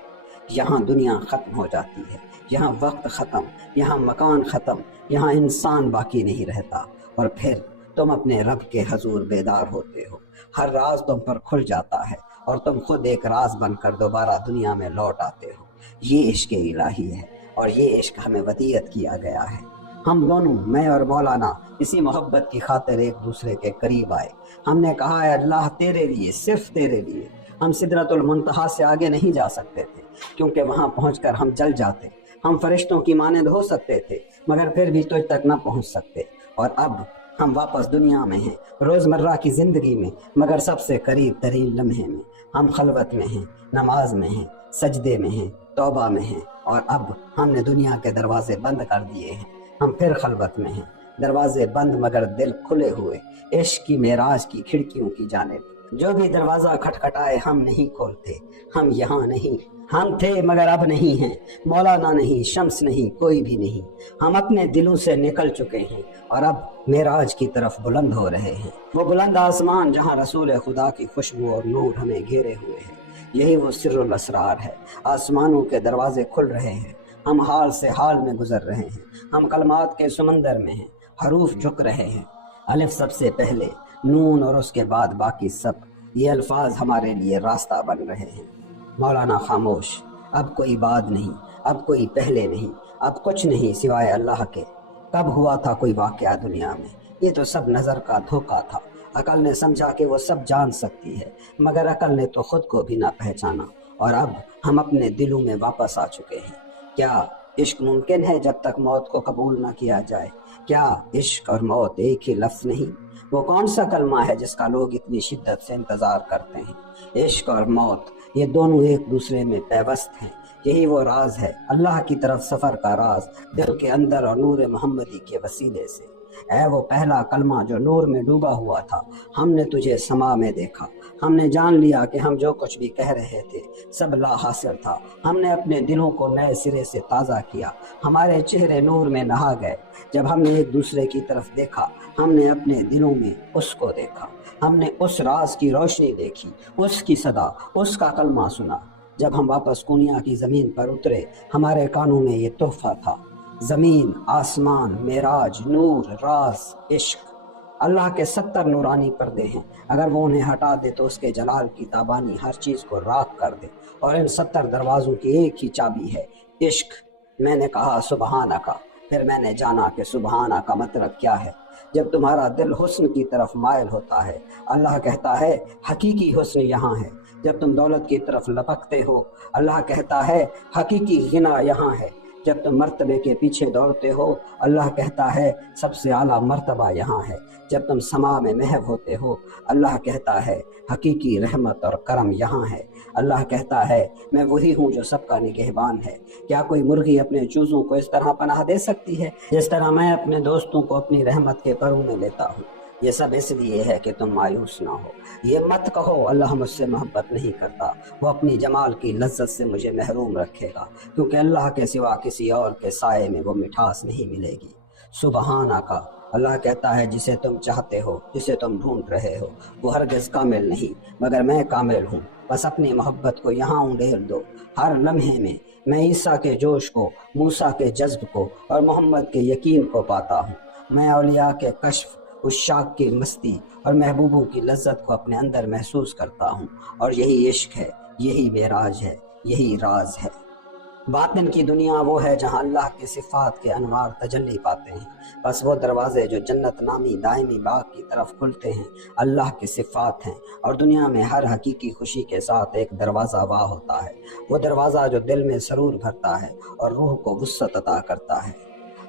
یہاں دنیا ختم ہو جاتی ہے، یہاں وقت ختم، یہاں مکان ختم، یہاں انسان باقی نہیں رہتا، اور پھر تم اپنے رب کے حضور بیدار ہوتے ہو، ہر راز تم پر کھل جاتا ہے اور تم خود ایک راز بن کر دوبارہ دنیا میں لوٹ آتے ہو۔ یہ عشق الہی ہے اور یہ عشق ہمیں ودیعت کیا گیا ہے۔ ہم دونوں، میں اور مولانا، اسی محبت کی خاطر ایک دوسرے کے قریب آئے۔ ہم نے کہا ہے اللہ تیرے لیے، صرف تیرے لیے۔ ہم سدرۃ المنتہا سے آگے نہیں جا سکتے تھے کیونکہ وہاں پہنچ کر ہم جل جاتے۔ ہم فرشتوں کی مانند ہو سکتے تھے مگر پھر بھی تجھ تک نہ پہنچ سکتے، اور اب ہم واپس دنیا میں ہیں، روزمرہ کی زندگی میں، مگر سب سے قریب ترین لمحے میں۔ ہم خلوت میں ہیں، نماز میں ہیں، سجدے میں ہیں، توبہ میں ہیں، اور اب ہم نے دنیا کے دروازے بند کر دیے ہیں۔ ہم پھر خلوت میں ہیں، دروازے بند مگر دل کھلے ہوئے، عشق کی معراج کی کھڑکیوں کی جانب۔ جو بھی دروازہ کھٹکھٹائے ہم نہیں کھولتے۔ ہم یہاں نہیں، ہم تھے مگر اب نہیں ہیں، مولانا نہیں، شمس نہیں، کوئی بھی نہیں۔ ہم اپنے دلوں سے نکل چکے ہیں اور اب معراج کی طرف بلند ہو رہے ہیں، وہ بلند آسمان جہاں رسول خدا کی خوشبو اور نور ہمیں گھیرے ہوئے ہیں۔ یہی وہ سر الاسرار ہے۔ آسمانوں کے دروازے کھل رہے ہیں، ہم حال سے حال میں گزر رہے ہیں، ہم کلمات کے سمندر میں ہیں، حروف جھک رہے ہیں، الف سب سے پہلے، نون اور اس کے بعد باقی سب، یہ الفاظ ہمارے لیے راستہ بن رہے ہیں۔ مولانا خاموش، اب کوئی بات نہیں، اب کوئی پہلے نہیں، اب کچھ نہیں سوائے اللہ کے۔ کب ہوا تھا کوئی واقعہ دنیا میں؟ یہ تو سب نظر کا دھوکہ تھا۔ عقل نے سمجھا کہ وہ سب جان سکتی ہے مگر عقل نے تو خود کو بھی نہ پہچانا، اور اب ہم اپنے دلوں میں واپس آ چکے ہیں۔ کیا عشق ممکن ہے جب تک موت کو قبول نہ کیا جائے؟ کیا عشق اور موت ایک ہی لفظ نہیں؟ وہ کون سا کلمہ ہے جس کا لوگ اتنی شدت سے انتظار کرتے ہیں؟ عشق اور موت یہ دونوں ایک دوسرے میں پیوست ہیں۔ یہی وہ راز ہے، اللہ کی طرف سفر کا راز، دل کے اندر اور نور محمدی کے وسیلے سے۔ اے وہ پہلا کلمہ جو نور میں ڈوبا ہوا تھا، ہم نے تجھے سما میں دیکھا، ہم نے جان لیا کہ ہم جو کچھ بھی کہہ رہے تھے سب لا حاصل تھا۔ ہم نے اپنے دلوں کو نئے سرے سے تازہ کیا، ہمارے چہرے نور میں نہا گئے۔ جب ہم نے ایک دوسرے کی طرف دیکھا، ہم نے اپنے دلوں میں اس کو دیکھا، ہم نے اس راز کی روشنی دیکھی، اس کی صدا، اس کا کلمہ سنا۔ جب ہم واپس کونیا کی زمین پر اترے، ہمارے کانوں میں یہ تحفہ تھا۔ زمین، آسمان، معراج، نور، راز، عشق، اللہ کے 70 نورانی پردے ہیں۔ اگر وہ انہیں ہٹا دے تو اس کے جلال کی تابانی ہر چیز کو راکھ کر دے، اور ان 70 دروازوں کی ایک ہی چابی ہے، عشق۔ میں نے کہا سبحانہ کا، پھر میں نے جانا کہ سبحانہ کا مطلب کیا ہے۔ جب تمہارا دل حسن کی طرف مائل ہوتا ہے، اللہ کہتا ہے حقیقی حسن یہاں ہے۔ جب تم دولت کی طرف لپکتے ہو، اللہ کہتا ہے حقیقی غنا یہاں ہے۔ جب تم مرتبے کے پیچھے دوڑتے ہو، اللہ کہتا ہے سب سے اعلیٰ مرتبہ یہاں ہے۔ جب تم سما میں محو ہوتے ہو، اللہ کہتا ہے حقیقی رحمت اور کرم یہاں ہے۔ اللہ کہتا ہے میں وہی ہوں جو سب کا نگہبان ہے۔ کیا کوئی مرغی اپنے چوزوں کو اس طرح پناہ دے سکتی ہے جس طرح میں اپنے دوستوں کو اپنی رحمت کے پروں میں لیتا ہوں؟ یہ سب اس لیے ہے کہ تم مایوس نہ ہو۔ یہ مت کہو اللہ مجھ سے محبت نہیں کرتا، وہ اپنی جمال کی لذت سے مجھے محروم رکھے گا، کیونکہ اللہ کے سوا کسی اور کے سائے میں وہ مٹھاس نہیں ملے گی۔ سبحانہ کا، اللہ کہتا ہے جسے تم چاہتے ہو، جسے تم ڈھونڈ رہے ہو، وہ ہرگز کامل نہیں مگر میں کامل ہوں۔ بس اپنی محبت کو یہاں انڈیل دو، ہر لمحے میں میں عیسیٰ کے جوش کو، موسیٰ کے جذب کو اور محمد کے یقین کو پاتا ہوں۔ میں اولیاء کے کشف، عشاق کی مستی اور محبوبوں کی لذت کو اپنے اندر محسوس کرتا ہوں، اور یہی عشق ہے، یہی معراج ہے، یہی راز ہے۔ باطن کی دنیا وہ ہے جہاں اللہ کے صفات کے انوار تجلی پاتے ہیں۔ بس وہ دروازے جو جنت نامی دائمی باغ کی طرف کھلتے ہیں اللہ کے صفات ہیں، اور دنیا میں ہر حقیقی خوشی کے ساتھ ایک دروازہ واہ ہوتا ہے، وہ دروازہ جو دل میں سرور بھرتا ہے اور روح کو وسعت عطا کرتا ہے۔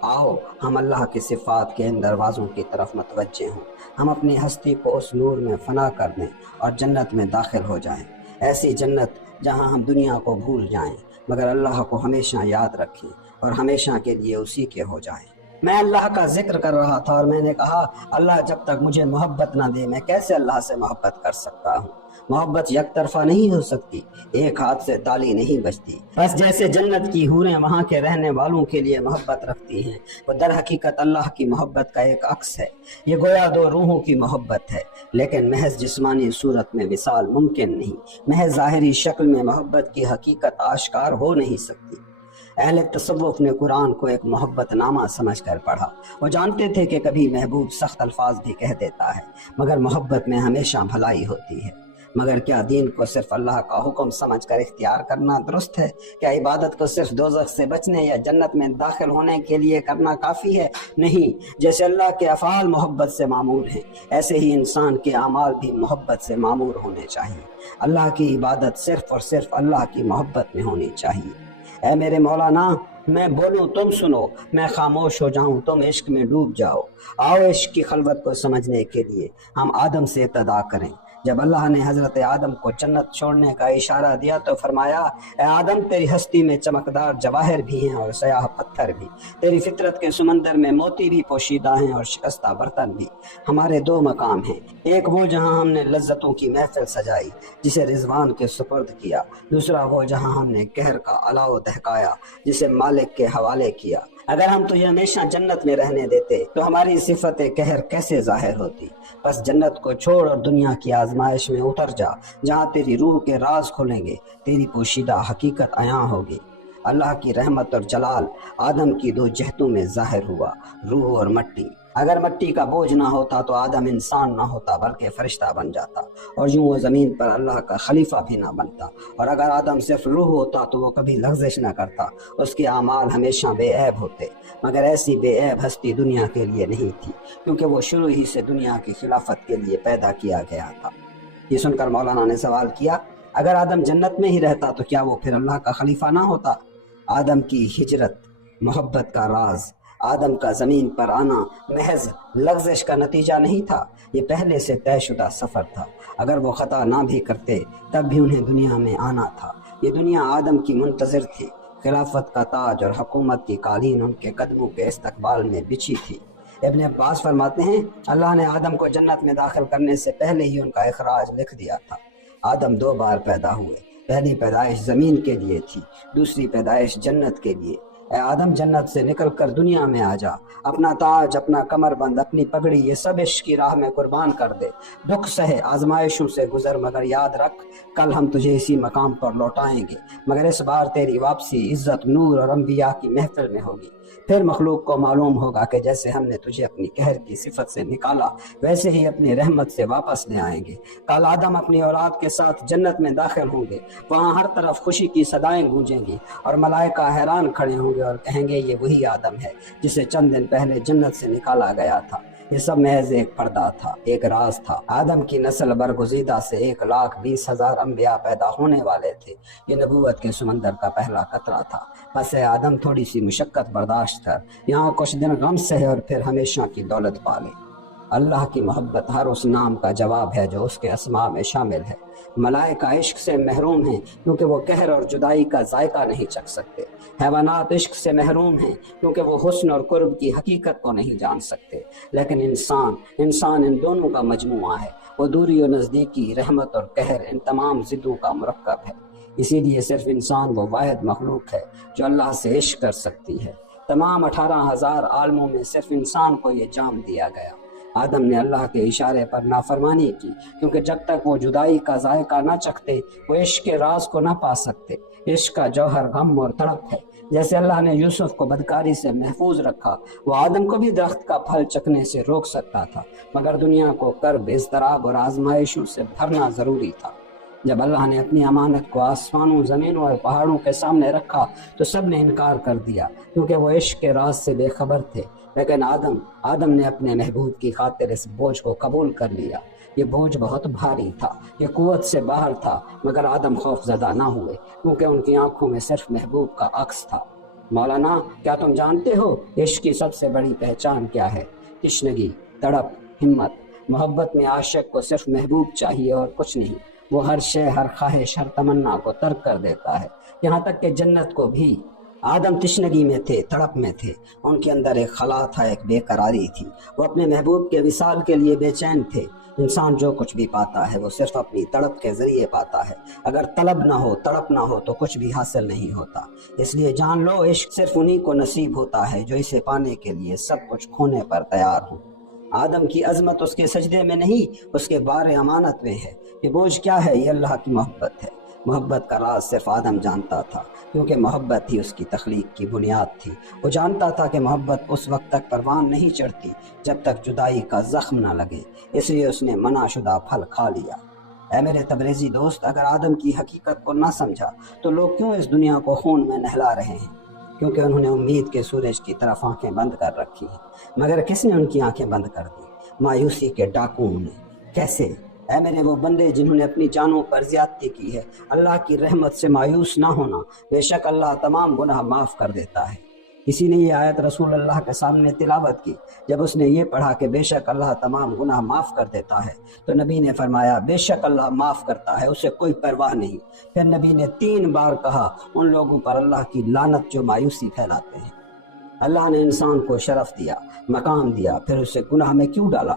آؤ ہم اللہ کی صفات کے ان دروازوں کی طرف متوجہ ہوں، ہم اپنی ہستی کو اس نور میں فنا کر دیں اور جنت میں داخل ہو جائیں، ایسی جنت جہاں ہم دنیا کو بھول جائیں مگر اللہ کو ہمیشہ یاد رکھیں اور ہمیشہ کے لیے اسی کے ہو جائیں۔ میں اللہ کا ذکر کر رہا تھا اور میں نے کہا اللہ جب تک مجھے محبت نہ دے میں کیسے اللہ سے محبت کر سکتا ہوں؟ محبت یک طرفہ نہیں ہو سکتی، ایک ہاتھ سے تالی نہیں بجتی۔ بس جیسے جنت کی حوریں وہاں کے رہنے والوں کے لیے محبت رکھتی ہیں، وہ در حقیقت اللہ کی محبت کا ایک عکس ہے۔ یہ گویا دو روحوں کی محبت ہے، لیکن محض جسمانی صورت میں وصال ممکن نہیں، محض ظاہری شکل میں محبت کی حقیقت آشکار ہو نہیں سکتی۔ اہل تصوف نے قرآن کو ایک محبت نامہ سمجھ کر پڑھا۔ وہ جانتے تھے کہ کبھی محبوب سخت الفاظ بھی کہہ دیتا ہے، مگر محبت میں ہمیشہ بھلائی ہوتی ہے۔ مگر کیا دین کو صرف اللہ کا حکم سمجھ کر اختیار کرنا درست ہے؟ کیا عبادت کو صرف دوزخ سے بچنے یا جنت میں داخل ہونے کے لیے کرنا کافی ہے؟ نہیں۔ جیسے اللہ کے افعال محبت سے معمور ہیں، ایسے ہی انسان کے اعمال بھی محبت سے معمور ہونے چاہیے۔ اللہ کی عبادت صرف اور صرف اللہ کی محبت میں ہونی چاہیے۔ اے میرے مولانا، میں بولوں تم سنو، میں خاموش ہو جاؤں تم عشق میں ڈوب جاؤ۔ آؤ عشق کی خلوت کو سمجھنے کے لیے ہم آدم سے ابتدا کریں۔ جب اللہ نے حضرت آدم کو جنت چھوڑنے کا اشارہ دیا تو فرمایا، اے آدم، تیری ہستی میں چمکدار جواہر بھی ہیں اور سیاہ پتھر بھی، تیری فطرت کے سمندر میں موتی بھی پوشیدہ ہیں اور شکستہ برتن بھی۔ ہمارے دو مقام ہیں، ایک وہ جہاں ہم نے لذتوں کی محفل سجائی جسے رضوان کے سپرد کیا، دوسرا وہ جہاں ہم نے قہر کا الاؤ دہکایا جسے مالک کے حوالے کیا۔ اگر ہم تجھے ہمیشہ جنت میں رہنے دیتے تو ہماری صفت قہر کیسے ظاہر ہوتی؟ بس جنت کو چھوڑ اور دنیا کی آزمائش میں اتر جا، جہاں تیری روح کے راز کھلیں گے، تیری پوشیدہ حقیقت عیاں ہوگی۔ اللہ کی رحمت اور جلال آدم کی دو جہتوں میں ظاہر ہوا، روح اور مٹی۔ اگر مٹی کا بوجھ نہ ہوتا تو آدم انسان نہ ہوتا بلکہ فرشتہ بن جاتا، اور یوں وہ زمین پر اللہ کا خلیفہ بھی نہ بنتا۔ اور اگر آدم صرف روح ہوتا تو وہ کبھی لغزش نہ کرتا، اس کے اعمال ہمیشہ بے عیب ہوتے۔ مگر ایسی بے عیب ہستی دنیا کے لیے نہیں تھی، کیونکہ وہ شروع ہی سے دنیا کی خلافت کے لیے پیدا کیا گیا تھا۔ یہ سن کر مولانا نے سوال کیا، اگر آدم جنت میں ہی رہتا تو کیا وہ پھر اللہ کا خلیفہ نہ ہوتا؟ آدم کی ہجرت محبت کا راز، آدم کا زمین پر آنا محض لغزش کا نتیجہ نہیں تھا، یہ پہلے سے طے شدہ سفر تھا۔ اگر وہ خطا نہ بھی کرتے تب بھی انہیں دنیا میں آنا تھا۔ یہ دنیا آدم کی منتظر تھی، خلافت کا تاج اور حکومت کی قالین ان کے قدموں کے استقبال میں بچھی تھی۔ ابن عباس فرماتے ہیں، اللہ نے آدم کو جنت میں داخل کرنے سے پہلے ہی ان کا اخراج لکھ دیا تھا۔ آدم دو بار پیدا ہوئے، پہلی پیدائش زمین کے لیے تھی، دوسری پیدائش جنت کے لیے۔ اے آدم، جنت سے نکل کر دنیا میں آ جا، اپنا تاج، اپنا کمر بند، اپنی پگڑی، یہ سب عشق کی راہ میں قربان کر دے، دکھ سہے، آزمائشوں سے گزر، مگر یاد رکھ کل ہم تجھے اسی مقام پر لوٹائیں گے، مگر اس بار تیری واپسی عزت، نور اور انبیاء کی محفل میں ہوگی۔ پھر مخلوق کو معلوم ہوگا کہ جیسے ہم نے تجھے اپنی قہر کی صفت سے نکالا ویسے ہی اپنی رحمت سے واپس لے آئیں گے۔ کل آدم اپنی اولاد کے ساتھ جنت میں داخل ہوں گے، وہاں ہر طرف خوشی کی صدائیں گونجیں گی اور ملائکہ حیران کھڑے ہوں گے اور کہیں گے، یہ وہی آدم ہے جسے چند دن پہلے جنت سے نکالا گیا تھا۔ یہ سب محض ایک پردہ تھا، ایک راز تھا۔ آدم کی نسل برگزیدہ سے 1,20,000 انبیاء پیدا ہونے والے تھے۔ یہ نبوت کے سمندر کا پہلا قطرہ تھا۔ بس اے آدم، تھوڑی سی مشقت برداشت کر، یہاں کچھ دن غم سہے اور پھر ہمیشہ کی دولت پالے۔ اللہ کی محبت ہر اس نام کا جواب ہے جو اس کے اسماء میں شامل ہے۔ ملائکہ عشق سے محروم ہیں کیونکہ وہ قہر اور جدائی کا ذائقہ نہیں چکھ سکتے۔ حیوانات عشق سے محروم ہیں کیونکہ وہ حسن اور قرب کی حقیقت کو نہیں جان سکتے۔ لیکن انسان ان دونوں کا مجموعہ ہے۔ وہ دوری اور نزدیکی، رحمت اور قہر، ان تمام ضدوں کا مرکب ہے۔ اسی لیے صرف انسان وہ واحد مخلوق ہے جو اللہ سے عشق کر سکتی ہے۔ تمام 18,000 عالموں میں صرف انسان کو یہ جام دیا گیا۔ آدم نے اللہ کے اشارے پر نافرمانی کی کیونکہ جب تک وہ جدائی کا ذائقہ نہ چکھتے وہ عشق کے راز کو نہ پا سکتے۔ عشق کا جوہر غم اور تڑپ ہے۔ جیسے اللہ نے یوسف کو بدکاری سے محفوظ رکھا، وہ آدم کو بھی درخت کا پھل چکھنے سے روک سکتا تھا، مگر دنیا کو کرب، اضطراب اور آزمائشوں سے بھرنا ضروری تھا۔ جب اللہ نے اپنی امانت کو آسمانوں، زمینوں اور پہاڑوں کے سامنے رکھا تو سب نے انکار کر دیا کیونکہ وہ عشق کے راز سے بے خبر تھے۔ لیکن آدم نے اپنے محبوب کی خاطر اس بوجھ کو قبول کر لیا۔ یہ بوجھ بہت بھاری تھا، یہ قوت سے باہر تھا، مگر آدم خوف زدہ نہ ہوئے کیونکہ ان کی آنکھوں میں صرف محبوب کا عکس تھا۔ مولانا، کیا تم جانتے ہو عشق کی سب سے بڑی پہچان کیا ہے؟ تشنگی، تڑپ، ہمت۔ محبت میں عاشق کو صرف محبوب چاہیے اور کچھ نہیں۔ وہ ہر شے، ہر خواہش، ہر تمنا کو ترک کر دیتا ہے، یہاں تک کہ جنت کو بھی۔ آدم تشنگی میں تھے، تڑپ میں تھے، ان کے اندر ایک خلا تھا، ایک بے قراری تھی۔ وہ اپنے محبوب کے وصال کے لیے بے چین تھے۔ انسان جو کچھ بھی پاتا ہے وہ صرف اپنی تڑپ کے ذریعے پاتا ہے۔ اگر طلب نہ ہو، تڑپ نہ ہو تو کچھ بھی حاصل نہیں ہوتا۔ اس لیے جان لو، عشق صرف انہی کو نصیب ہوتا ہے جو اسے پانے کے لیے سب کچھ کھونے پر تیار ہوں۔ آدم کی عظمت اس کے سجدے میں نہیں، اس کے بار امانت میں ہے۔ یہ بوجھ کیا ہے؟ یہ اللہ کی محبت ہے۔ محبت کا راز صرف آدم جانتا تھا، کیونکہ محبت ہی اس کی تخلیق کی بنیاد تھی۔ وہ جانتا تھا کہ محبت اس وقت تک پروان نہیں چڑھتی جب تک جدائی کا زخم نہ لگے، اس لیے اس نے منع شدہ پھل کھا لیا۔ اے میرے تبریزی دوست، اگر آدم کی حقیقت کو نہ سمجھا تو لوگ کیوں اس دنیا کو خون میں نہلا رہے ہیں؟ کیونکہ انہوں نے امید کے سورج کی طرف آنکھیں بند کر رکھی ہیں۔ مگر کس نے ان کی آنکھیں بند کر دی؟ مایوسی کے ڈاکوؤں نے۔ کیسے؟ اے میرے وہ بندے جنہوں نے اپنی جانوں پر زیادتی کی ہے، اللہ کی رحمت سے مایوس نہ ہونا، بے شک اللہ تمام گناہ معاف کر دیتا ہے۔ کسی نے یہ آیت رسول اللہ کے سامنے تلاوت کی۔ جب اس نے یہ پڑھا کہ بے شک اللہ تمام گناہ معاف کر دیتا ہے، تو نبی نے فرمایا بے شک اللہ معاف کرتا ہے، اسے کوئی پرواہ نہیں۔ پھر نبی نے 3 بار کہا ان لوگوں پر اللہ کی لعنت جو مایوسی پھیلاتے ہیں۔ اللہ نے انسان کو شرف دیا، مقام دیا، پھر اسے گناہ میں کیوں ڈالا؟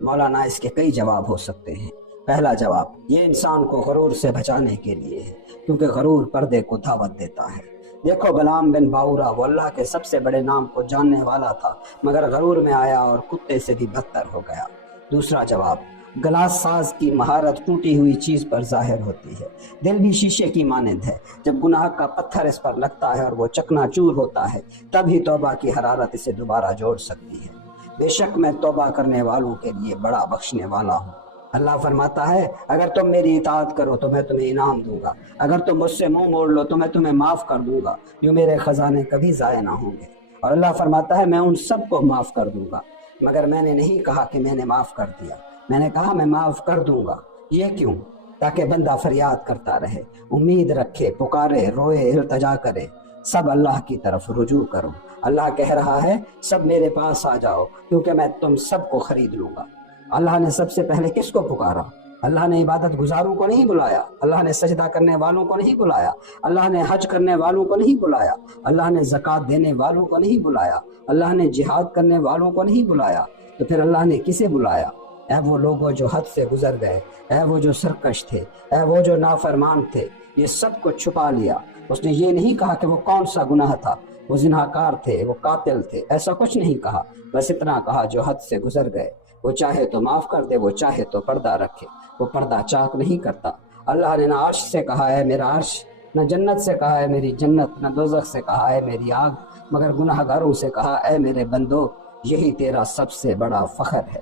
مولانا اس کے کئی جواب ہو سکتے ہیں۔ پہلا جواب، یہ انسان کو غرور سے بچانے کے لیے ہے، کیونکہ غرور پردے کو دعوت دیتا ہے۔ دیکھو بلعام بن باورا، وہ اللہ کے سب سے بڑے نام کو جاننے والا تھا، مگر غرور میں آیا اور کتے سے بھی بدتر ہو گیا۔ دوسرا جواب، گلاس ساز کی مہارت ٹوٹی ہوئی چیز پر ظاہر ہوتی ہے، دل بھی شیشے کی مانند ہے، جب گناہ کا پتھر اس پر لگتا ہے اور وہ چکنا چور ہوتا ہے، تب ہی توبہ کی حرارت اسے دوبارہ جوڑ سکتی ہے۔ بے شک میں توبہ کرنے والوں کے لیے بڑا بخشنے والا ہوں۔ اللہ فرماتا ہے اگر تم میری اطاعت کرو تو میں تمہیں انعام دوں گا، اگر تم مجھ سے منہ موڑ لو تو میں تمہیں معاف کر دوں گا، جو میرے خزانے کبھی ضائع نہ ہوں گے۔ اور اللہ فرماتا ہے میں ان سب کو معاف کر دوں گا، مگر میں نے نہیں کہا کہ میں نے معاف کر دیا، میں نے کہا میں معاف کر دوں گا۔ یہ کیوں؟ تاکہ بندہ فریاد کرتا رہے، امید رکھے، پکارے، روئے، التجا کرے، سب اللہ کی طرف رجوع کرو۔ اللہ کہہ رہا ہے سب میرے پاس آ جاؤ، کیونکہ میں تم سب کو خرید لوں گا۔ اللہ نے سب سے پہلے کس کو پکارا؟ اللہ نے عبادت گزاروں کو نہیں بلایا، اللہ نے سجدہ کرنے والوں کو نہیں بلایا، اللہ نے حج کرنے والوں کو نہیں بلایا، اللہ نے زکوٰۃ دینے والوں کو نہیں بلایا، اللہ نے جہاد کرنے والوں کو نہیں بلایا، تو پھر اللہ نے کسے بلایا؟ اے وہ لوگوں جو حد سے گزر گئے، اے وہ جو سرکش تھے، اے وہ جو نافرمان تھے، یہ سب کو چھپا لیا۔ اس نے یہ نہیں کہا کہ وہ کون سا گناہ تھا، وہ زناکار تھے، وہ قاتل تھے، ایسا کچھ نہیں کہا، بس اتنا کہا جو حد سے گزر گئے۔ وہ چاہے تو معاف کر دے، وہ چاہے تو پردہ رکھے، وہ پردہ چاک نہیں کرتا۔ اللہ نے نہ عرش سے کہا ہے میرا عرش، نہ جنت سے کہا ہے میری جنت، نہ دوزخ سے کہا ہے میری آگ، مگر گناہ گاروں سے کہا اے میرے بندو یہی تیرا سب سے بڑا فخر ہے۔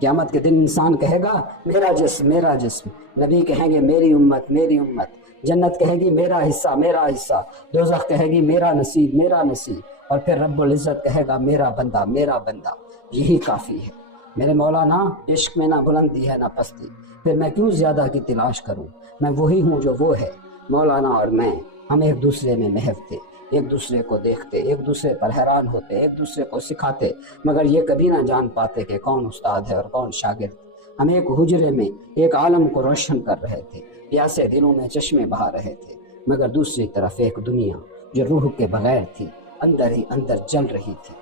قیامت کے دن انسان کہے گا میرا جسم میرا جسم، نبی کہیں گے میری امت میری امت، جنت کہے گی میرا حصہ میرا حصہ، دوزخ کہے گی میرا نصیب میرا نصیب، اور پھر رب العزت کہے گا میرا بندہ میرا بندہ۔ یہی کافی ہے میرے مولانا، عشق میں نہ بلندی ہے نہ پستی، پھر میں کیوں زیادہ کی تلاش کروں؟ میں وہی ہوں جو وہ ہے۔ مولانا اور میں، ہم ایک دوسرے میں محو تھے، ایک دوسرے کو دیکھتے، ایک دوسرے پر حیران ہوتے، ایک دوسرے کو سکھاتے، مگر یہ کبھی نہ جان پاتے کہ کون استاد ہے اور کون شاگرد۔ ہم ایک حجرے میں ایک عالم کو روشن کر رہے تھے، پیاسے دلوں میں چشمے بہا رہے تھے، مگر دوسری طرف ایک دنیا جو روح کے بغیر تھی، اندر ہی اندر جل رہی تھی۔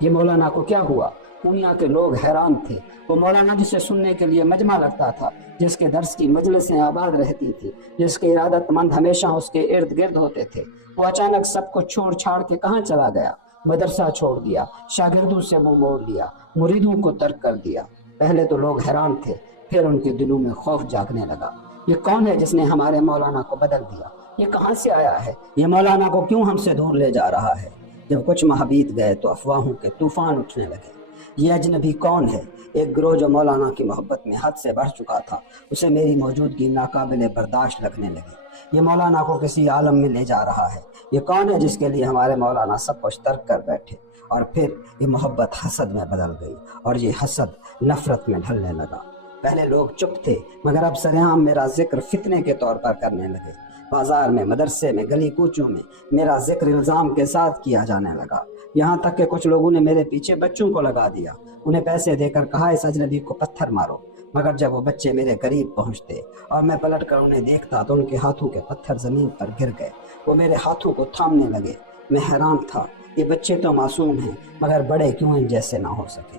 یہ مولانا کو کیا ہوا؟ دنیا کے لوگ حیران تھے۔ وہ مولانا جسے سننے کے لیے مجمع لگتا تھا، جس کے درس کی مجلسیں آباد رہتی تھی، جس کے ارادت مند ہمیشہ اس کے ارد گرد ہوتے تھے، وہ اچانک سب کو چھوڑ چھاڑ کے کہاں چلا گیا؟ مدرسہ چھوڑ دیا، شاگردوں سے منہ موڑ لیا، مریدوں کو ترک کر دیا۔ پہلے تو لوگ حیران تھے، پھر ان کے دلوں میں خوف جاگنے لگا۔ یہ کون ہے جس نے ہمارے مولانا کو بدل دیا؟ یہ کہاں سے آیا ہے؟ یہ مولانا کو کیوں ہم سے دور لے جا رہا ہے؟ جب کچھ ماہ بیت گئے تو افواہوں کے طوفان اٹھنے لگے۔ یہ اجنبی کون ہے؟ ایک گروہ جو مولانا کی محبت میں حد سے بڑھ چکا تھا، اسے میری موجودگی ناقابل برداشت لگنے لگی۔ یہ مولانا کو کسی عالم میں لے جا رہا ہے۔ یہ کون ہے جس کے لیے ہمارے مولانا سب کچھ ترک کر بیٹھے؟ اور پھر یہ محبت حسد میں بدل گئی، اور یہ حسد نفرت میں ڈھلنے لگا۔ پہلے لوگ چپ تھے، مگر اب سرعام میرا ذکر فتنے کے طور پر کرنے لگے۔ بازار میں، مدرسے میں، گلی کوچوں میں میرا ذکر الزام کے ساتھ کیا جانے لگا، یہاں تک کہ کچھ لوگوں نے میرے پیچھے بچوں کو لگا دیا، انہیں پیسے دے کر کہا اس اجنبی کو پتھر مارو، مگر جب وہ بچے میرے قریب پہنچتے اور میں پلٹ کر انہیں دیکھتا تو ان کے ہاتھوں کے پتھر زمین پر گر گئے، وہ میرے ہاتھوں کو تھامنے لگے۔ میں حیران تھا، یہ بچے تو معصوم ہیں، مگر بڑے کیوں ان جیسے نہ ہو سکے۔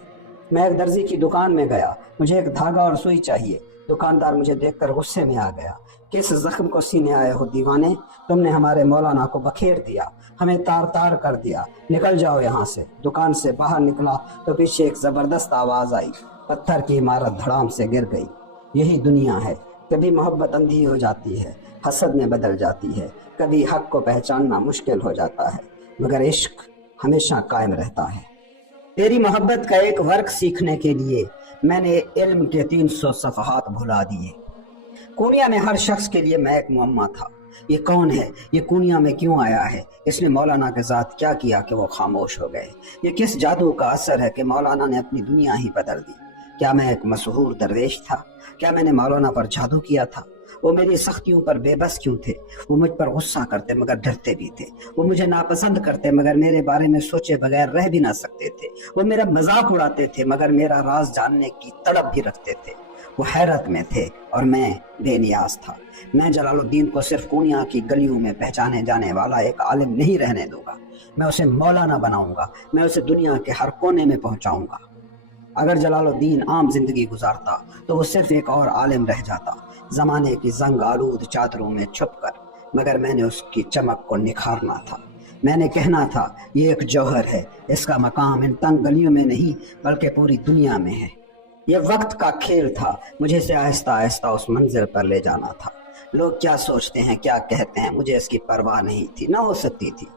میں ایک درزی کی دکان میں گیا، مجھے ایک دھاگا اور سوئی چاہیے۔ دکاندار مجھے دیکھ کر غصے میں آ گیا۔ کس زخم کو سینے آئے ہو دیوانے؟ تم نے ہمارے مولانا کو بکھیر دیا، ہمیں تار تار کر دیا، نکل جاؤ یہاں سے۔ دکان سے باہر نکلا تو پیچھے ایک زبردست آواز آئی، پتھر کی عمارت دھڑام سے گر گئی۔ یہی دنیا ہے، کبھی محبت اندھی ہو جاتی ہے، حسد میں بدل جاتی ہے، کبھی حق کو پہچاننا مشکل ہو جاتا ہے، مگر عشق ہمیشہ قائم رہتا ہے۔ تیری محبت کا ایک ورق سیکھنے کے لیے میں نے علم کے 300 صفحات بھلا دیے۔ کونیا میں ہر شخص کے لیے میں ایک معمہ تھا۔ یہ کون ہے؟ یہ کونیا میں کیوں آیا ہے؟ اس نے مولانا کے ساتھ کیا کیا کہ وہ خاموش ہو گئے؟ یہ کس جادو کا اثر ہے کہ مولانا نے اپنی دنیا ہی بدل دی؟ کیا میں ایک مشہور درویش تھا؟ کیا میں نے مولانا پر جادو کیا تھا؟ وہ میری سختیوں پر بے بس کیوں تھے؟ وہ مجھ پر غصہ کرتے مگر ڈرتے بھی تھے۔ وہ مجھے ناپسند کرتے مگر میرے بارے میں سوچے بغیر رہ بھی نہ سکتے تھے۔ وہ میرا مذاق اڑاتے تھے مگر میرا راز جاننے کی تڑپ بھی رکھتے تھے۔ وہ حیرت میں تھے اور میں بے نیاز تھا۔ میں جلال الدین کو صرف کونیا کی گلیوں میں پہچانے جانے والا ایک عالم نہیں رہنے دوں گا، میں اسے مولانا بناؤں گا، میں اسے دنیا کے ہر کونے میں پہنچاؤں گا۔ اگر جلال الدین عام زندگی گزارتا تو وہ صرف ایک اور عالم رہ جاتا، زمانے کی زنگ آلود چادروں میں چھپ کر، مگر میں نے اس کی چمک کو نکھارنا تھا۔ میں نے کہنا تھا یہ ایک جوہر ہے، اس کا مقام ان تنگ گلیوں میں نہیں بلکہ پوری دنیا میں ہے۔ یہ وقت کا کھیل تھا، مجھے اسے آہستہ آہستہ اس منزل پر لے جانا تھا۔ لوگ کیا سوچتے ہیں، کیا کہتے ہیں، مجھے اس کی پرواہ نہیں تھی، نہ ہو سکتی تھی۔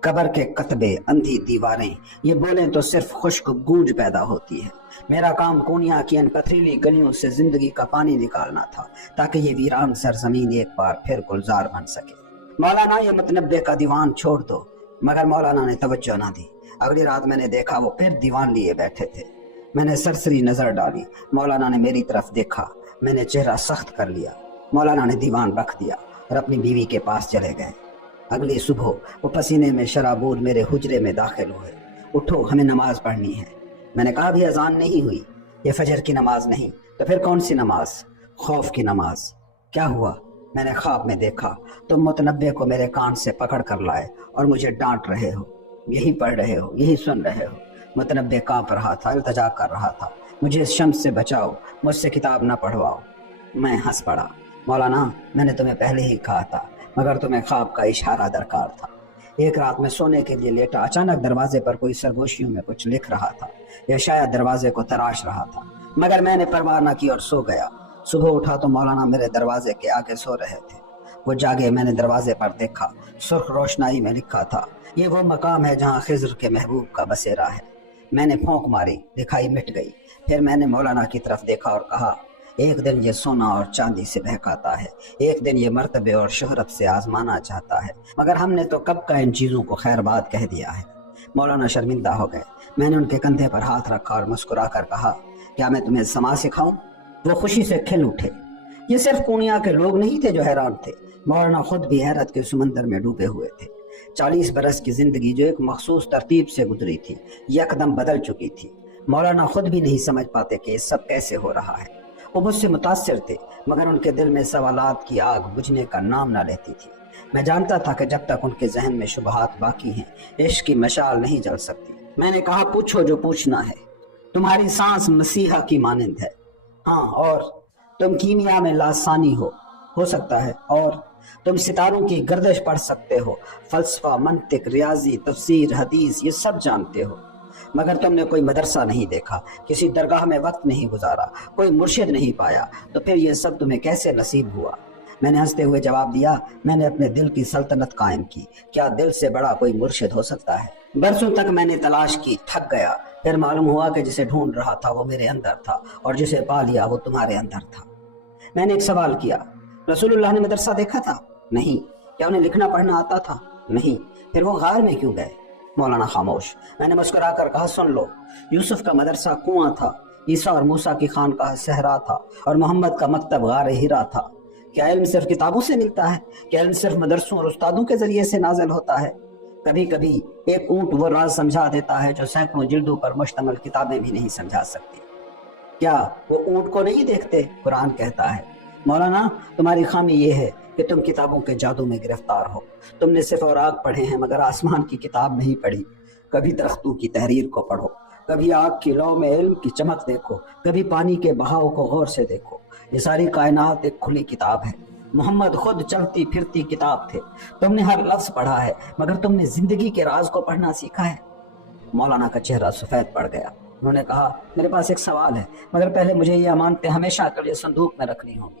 قبر کے کتبے، اندھی دیواریں، یہ بولیں تو صرف خشک گونج پیدا ہوتی ہے۔ میرا کام کونیا کی ان پتھریلی گلیوں سے زندگی کا پانی نکالنا تھا تاکہ یہ ویران سرزمین ایک بار پھر گلزار بن سکے۔ مولانا یہ متنبے کا دیوان چھوڑ دو، مگر مولانا نے توجہ نہ دی۔ اگلی رات میں نے دیکھا وہ پھر دیوان لیے بیٹھے تھے۔ میں نے سرسری نظر ڈالی، مولانا نے میری طرف دیکھا، میں نے چہرہ سخت کر لیا۔ مولانا نے دیوان رکھ دیا اور اپنی بیوی کے پاس چلے گئے۔ اگلی صبح وہ پسینے میں شرابور میرے حجرے میں داخل ہوئے۔ اٹھو، ہمیں نماز پڑھنی ہے۔ میں نے کہا ابھی اذان نہیں ہوئی، یہ فجر کی نماز نہیں تو پھر کون سی نماز؟ خوف کی نماز۔ کیا ہوا؟ میں نے خواب میں دیکھا تم متنبے کو میرے کان سے پکڑ کر لائے اور مجھے ڈانٹ رہے ہو، یہی پڑھ رہے ہو، یہی سن رہے ہو۔ متنبے کانپ رہا تھا، التجا کر رہا تھا، مجھے اس شمس سے بچاؤ، مجھ سے کتاب نہ پڑھواؤ۔ میں ہنس پڑا۔ مولانا میں نے تمہیں پہلے ہی کہا تھا، مگر تمہیں خواب کا اشارہ درکار تھا۔ ایک رات میں سونے کے لیے لیٹا، اچانک دروازے پر کوئی سرگوشیوں میں کچھ لکھ رہا تھا یا شاید دروازے کو تراش رہا تھا، مگر میں نے پرواہ نہ کی اور سو گیا۔ صبح اٹھا تو مولانا میرے دروازے کے آگے سو رہے تھے۔ وہ جاگے، میں نے دروازے پر دیکھا، سرخ روشنائی میں لکھا تھا، یہ وہ مقام ہے جہاں خضر کے محبوب کا بسیرا ہے۔ میں نے پھونک ماری، دکھائی مٹ گئی۔ پھر میں نے مولانا کی طرف دیکھا اور کہا، ایک دن یہ سونا اور چاندی سے بہکاتا ہے، ایک دن یہ مرتبے اور شہرت سے آزمانا چاہتا ہے، مگر ہم نے تو کب کا ان چیزوں کو خیر بات کہہ دیا ہے۔ مولانا شرمندہ ہو گئے۔ میں نے ان کے کندھے پر ہاتھ رکھا اور مسکرا کر کہا، کیا میں تمہیں سما سکھاؤں؟ وہ خوشی سے کھل اٹھے۔ یہ صرف کونیا کے لوگ نہیں تھے جو حیران تھے، مولانا خود بھی حیرت کے سمندر میں ڈوبے ہوئے تھے۔ 40 برس کی زندگی جو ایک مخصوص ترتیب سے گزری تھی، یکدم بدل چکی تھی۔ مولانا خود بھی نہیں سمجھ پاتے کہ یہ سب کیسے ہو رہا ہے۔ وہ مجھ سے متاثر تھے، مگر ان کے دل میں سوالات کی آگ بجھنے کا نام نہ لیتی تھی۔ میں جانتا تھا کہ جب تک ان کے ذہن میں شبہات باقی ہیں، عشق کی مشعل نہیں جل سکتی۔ میں نے کہا، پوچھو جو پوچھنا ہے۔ تمہاری سانس مسیحا کی مانند ہے، ہاں، اور تم کیمیا میں لاسانی ہو سکتا ہے، اور تم ستاروں کی گردش پڑھ سکتے ہو، فلسفہ، منطق، ریاضی، تفسیر، حدیث، یہ سب جانتے ہو، مگر تم نے کوئی مدرسہ نہیں دیکھا، کسی درگاہ میں وقت نہیں گزارا، کوئی مرشد نہیں پایا، تو پھر یہ سب تمہیں کیسے نصیب ہوا؟ میں نے ہنستے ہوئے جواب دیا، میں نے اپنے دل کی سلطنت قائم کی، کیا دل سے بڑا کوئی مرشد ہو سکتا ہے؟ برسوں تک میں نے تلاش کی، تھک گیا، پھر معلوم ہوا کہ جسے ڈھونڈ رہا تھا وہ میرے اندر تھا، اور جسے پا لیا وہ تمہارے اندر تھا۔ میں نے ایک سوال کیا، رسول اللہ نے مدرسہ دیکھا تھا؟ نہیں۔ کیا انہیں لکھنا پڑھنا آتا تھا؟ نہیں۔ پھر وہ غار میں کیوں گئے؟ مولانا خاموش۔ میں نے مسکرا کر کہا، سن لو، یوسف کا مدرسہ کنواں تھا، عیسیٰ اور موسیٰ کی خانقاہ صحرا تھا، اور محمد کا مکتب غار ہرا تھا۔ کیا علم صرف کتابوں سے ملتا ہے؟ کیا علم صرف مدرسوں اور استادوں کے ذریعے سے نازل ہوتا ہے؟ کبھی کبھی ایک اونٹ وہ راز سمجھا دیتا ہے جو سینکڑوں جلدوں پر مشتمل کتابیں بھی نہیں سمجھا سکتی۔ کیا وہ اونٹ کو نہیں دیکھتے؟ قرآن کہتا ہے۔ مولانا تمہاری خامی یہ ہے کہ تم کتابوں کے جادو میں گرفتار ہو۔ تم نے صرف اوراق پڑھے ہیں مگر آسمان کی کتاب نہیں پڑھی۔ کبھی درختوں کی تحریر کو پڑھو، کبھی آگ کی لو میں علم کی چمک دیکھو، کبھی پانی کے بہاؤ کو غور سے دیکھو۔ یہ ساری کائنات ایک کھلی کتاب ہے۔ محمد خود چلتی پھرتی کتاب تھے۔ تم نے ہر لفظ پڑھا ہے مگر تم نے زندگی کے راز کو پڑھنا سیکھا ہے؟ مولانا کا چہرہ سفید پڑ گیا۔ انہوں نے کہا، میرے پاس ایک سوال ہے، مگر پہلے مجھے یہ امانتیں ہمیشہ کے لیے صندوق میں رکھنی ہوں گی۔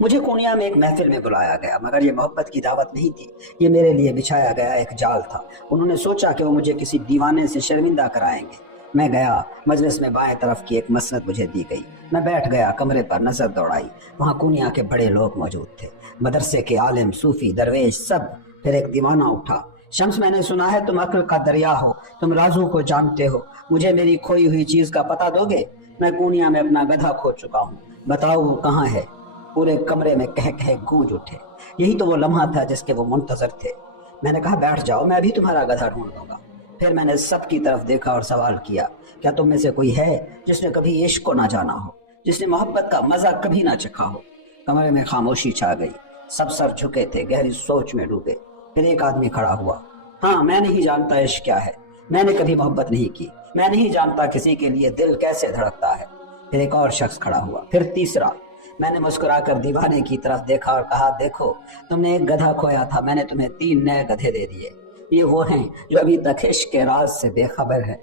مجھے کونیا میں ایک محفل میں بلایا گیا، مگر یہ محبت کی دعوت نہیں تھی، یہ میرے لیے بچھایا گیا ایک جال تھا۔ انہوں نے سوچا کہ وہ مجھے کسی دیوانے سے شرمندہ کرائیں گے۔ میں گیا، مجلس میں بائیں طرف کی ایک مسند مجھے دی گئی۔ میں بیٹھ گیا، کمرے پر نظر دوڑائی، وہاں کونیا کے بڑے لوگ موجود تھے، مدرسے کے عالم، صوفی، درویش، سب۔ پھر ایک دیوانہ اٹھا، شمس میں نے سنا ہے تم عقل کا دریا ہو، تم رازوں کو جانتے ہو، مجھے میری کھوئی ہوئی چیز کا پتہ دو گے؟ میں کونیا میں اپنا گدھا کھو چکا ہوں، بتاؤ وہ کہاں ہے؟ پورے کمرے میں کہہ گونج اٹھے۔ یہی تو وہ لمحہ تھا جس کے وہ منتظر تھے۔ میں نے کہا بیٹھ جاؤ، میں ابھی تمہارا گدھا ڈھونڈ دوں گا۔ پھر میں نے سب کی طرف دیکھا اور سوال کیا، کیا تم میں سے کوئی ہے جس نے کبھی عشق کو نہ جانا ہو، جس نے محبت کا مزہ کبھی نہ چکھا ہو؟ کمرے میں خاموشی چھا گئی، سب سر جھکے تھے، گہری سوچ میں ڈوبے۔ پھر ایک آدمی کھڑا ہوا، ہاں میں نہیں جانتا عشق کیا ہے، میں نے کبھی محبت نہیں کی، میں نہیں جانتا کسی کے لیے دل کیسے دھڑکتا ہے۔ پھر ایک اور شخص کھڑا ہوا، پھر تیسرا۔ میں نے مسکرا کر دیوانے کی طرف دیکھا اور کہا دیکھو تم نے ایک گدھا کھویا تھا، میں نے تمہیں 3 نئے گدھے دے دیے، یہ وہ ہیں جو ابھی تک عشق کے راز سے بے خبر ہے۔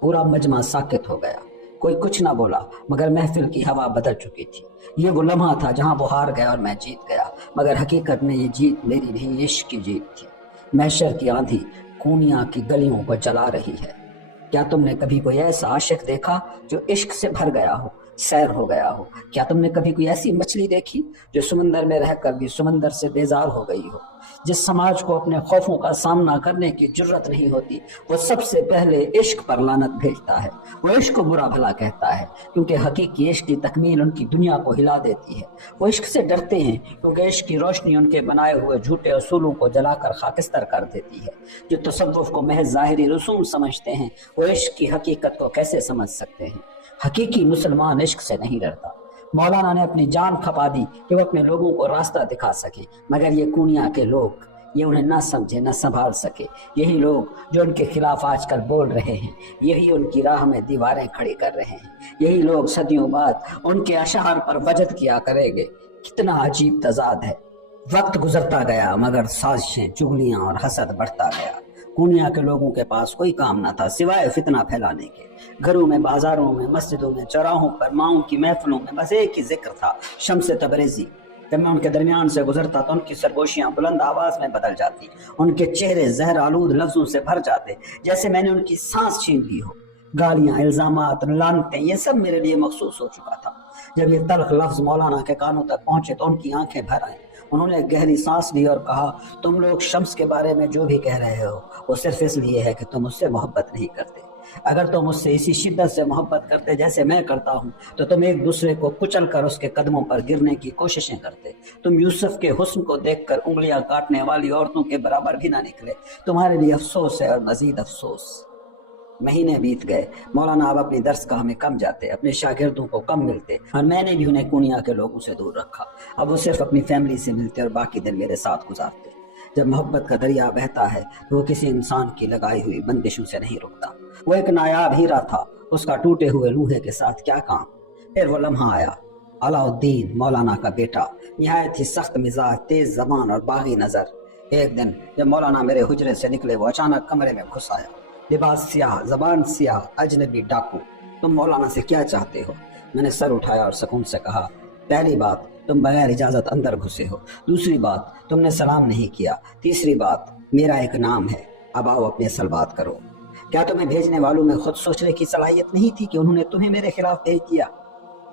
پورا مجمع ساکت ہو گیا، کوئی کچھ نہ بولا، مگر محفل کی ہوا بدل چکی تھی۔ یہ وہ لمحہ تھا جہاں وہ ہار گیا اور میں جیت گیا، مگر حقیقت میں یہ جیت میری نہیں، عشق کی جیت تھی۔ محشر کی آندھی کونیا کی گلیوں کو جلا رہی ہے۔ کیا تم نے کبھی کوئی ایسا عاشق دیکھا جو عشق سے بھر گیا ہو، سیر ہو گیا ہو؟ کیا تم نے کبھی کوئی ایسی مچھلی دیکھی جو سمندر میں رہ کر بھی سمندر سے بیزار ہو گئی ہو؟ جس سماج کو اپنے خوفوں کا سامنا کرنے کی جرت نہیں ہوتی، وہ سب سے پہلے عشق پر لعنت بھیجتا ہے، وہ عشق کو برا بھلا کہتا ہے، کیونکہ حقیقی عشق کی تکمیل ان کی دنیا کو ہلا دیتی ہے۔ وہ عشق سے ڈرتے ہیں کیونکہ عشق کی روشنی ان کے بنائے ہوئے جھوٹے اصولوں کو جلا کر خاکستر کر دیتی ہے۔ جو تصوف کو محض ظاہری رسوم سمجھتے ہیں، وہ عشق کی حقیقت کو کیسے سمجھ سکتے ہیں؟ حقیقی مسلمان عشق سے نہیں ڈرتا۔ مولانا نے اپنی جان کھپا دی کہ وہ اپنے لوگوں کو راستہ دکھا سکے، مگر یہ کونیا کے لوگ، یہ انہیں نہ سمجھے نہ سنبھال سکے۔ یہی لوگ جو ان کے خلاف آج کل بول رہے ہیں، یہی ان کی راہ میں دیواریں کھڑی کر رہے ہیں، یہی لوگ صدیوں بعد ان کے اشعار پر وجد کیا کریں گے۔ کتنا عجیب تضاد ہے۔ وقت گزرتا گیا مگر سازشیں، چغلیاں اور حسد بڑھتا گیا۔ کونیا کے لوگوں کے پاس کوئی کام نہ تھا سوائے فتنہ پھیلانے کے۔ گھروں میں، بازاروں میں، مسجدوں میں، چوراہوں پر، ماؤں کی محفلوں میں بس ایک ہی ذکر تھا، شمس تبریزی۔ جب میں ان کے درمیان سے گزرتا تو ان کی سرگوشیاں بلند آواز میں بدل جاتی، ان کے چہرے زہر آلود لفظوں سے بھر جاتے، جیسے میں نے ان کی سانس چھین لی ہو۔ گالیاں، الزامات، لعنتیں، یہ سب میرے لیے مخصوص ہو چکا تھا۔ جب یہ تلخ لفظ مولانا کے کانوں تک پہنچے تو ان کی آنکھیں بھر آئیں۔ انہوں نے گہری سانس لی اور کہا تم لوگ شمس کے بارے میں جو بھی کہہ رہے ہو وہ صرف اس لیے ہے کہ تم اس سے محبت نہیں کرتے۔ اگر تم اس سے اسی شدت سے محبت کرتے جیسے میں کرتا ہوں تو تم ایک دوسرے کو کچل کر اس کے قدموں پر گرنے کی کوششیں کرتے۔ تم یوسف کے حسن کو دیکھ کر انگلیاں کاٹنے والی عورتوں کے برابر بھی نہ نکلے۔ تمہارے لیے افسوس ہے اور مزید افسوس۔ مہینے بیت گئے، مولانا اب اپنی درس گاہ میں کم جاتے، اپنے شاگردوں کو کم ملتے، اور میں نے بھی انہیں کونیا کے لوگوں سے دور رکھا۔ اب وہ صرف اپنی فیملی سے ملتے اور باقی دن میرے ساتھ گزارتے۔ جب محبت کا دریا بہتا ہے تو وہ کسی انسان کی لگائی ہوئی بندشوں سے نہیں رکتا۔ وہ ایک نایاب ہیرا تھا، اس کا ٹوٹے ہوئے لوہے کے ساتھ کیا کام۔ پھر وہ لمحہ آیا، علاء الدین مولانا کا بیٹا، نہایت ہی سخت مزاج، تیز زبان اور باغی نظر۔ ایک دن جب مولانا میرے حجرے سے نکلے وہ اچانک کمرے میں گھس آیا، لباس سیاہ، زبان سیاہ، اجنبی ڈاکو۔ تم مولانا سے کیا چاہتے ہو؟ میں نے سر اٹھایا اور سکون سے کہا، پہلی بات تم بغیر اجازت اندر گھسے ہو، دوسری بات تم نے سلام نہیں کیا، تیسری بات میرا ایک نام ہے۔ اب آؤ اپنی اصل بات کرو۔ کیا تمہیں بھیجنے والوں میں خود سوچنے کی صلاحیت نہیں تھی کہ انہوں نے تمہیں میرے خلاف بھیج دیا؟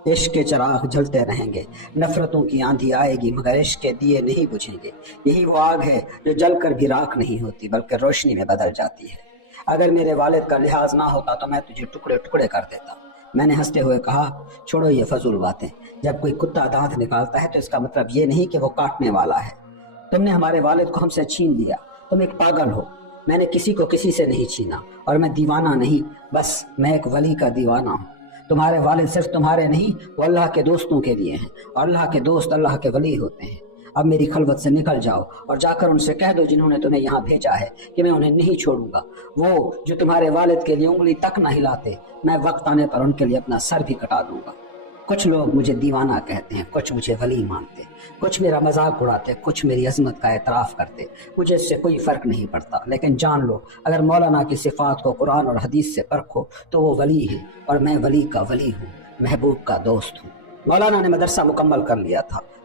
عشق کے چراغ جلتے رہیں گے، نفرتوں کی آندھی آئے گی مگر عشق کے دیے نہیں بجھیں گے۔ یہی وہ آگ ہے جو جل کر بھی راکھ نہیں ہوتی بلکہ روشنی میں بدل جاتی ہے۔ اگر میرے والد کا لحاظ نہ ہوتا تو میں تجھے ٹکڑے ٹکڑے کر دیتا۔ میں نے ہنستے ہوئے کہا، چھوڑو یہ فضول باتیں۔ جب کوئی کتا دانت نکالتا ہے تو اس کا مطلب یہ نہیں کہ وہ کاٹنے والا ہے۔ تم نے ہمارے والد کو ہم سے چھین لیا، تم ایک پاگل ہو۔ میں نے کسی کو کسی سے نہیں چھینا، اور میں دیوانہ نہیں، بس میں ایک ولی کا دیوانہ ہوں۔ تمہارے والد صرف تمہارے نہیں، وہ اللہ کے دوستوں کے لیے ہیں، اور اللہ کے دوست اللہ کے ولی ہوتے ہیں۔ اب میری خلوت سے نکل جاؤ اور جا کر ان سے کہہ دو جنہوں نے تمہیں یہاں بھیجا ہے کہ میں انہیں نہیں چھوڑوں گا، وہ جو تمہارے والد کے لیے انگلی تک نہ ہلاتے، میں وقت آنے پر ان کے لیے اپنا سر بھی کٹا دوں گا۔ کچھ لوگ مجھے دیوانہ کہتے ہیں، کچھ مجھے ولی مانتے، کچھ میرا مذاق اڑاتے، کچھ میری عظمت کا اعتراف کرتے۔ مجھے اس سے کوئی فرق نہیں پڑتا، لیکن جان لو اگر مولانا کی صفات کو قرآن اور حدیث سے پرکھو تو وہ ولی ہے، اور میں ولی کا ولی ہوں، محبوب کا دوست ہوں۔ مولانا نے مدرسہ مکمل کر لیا تھا،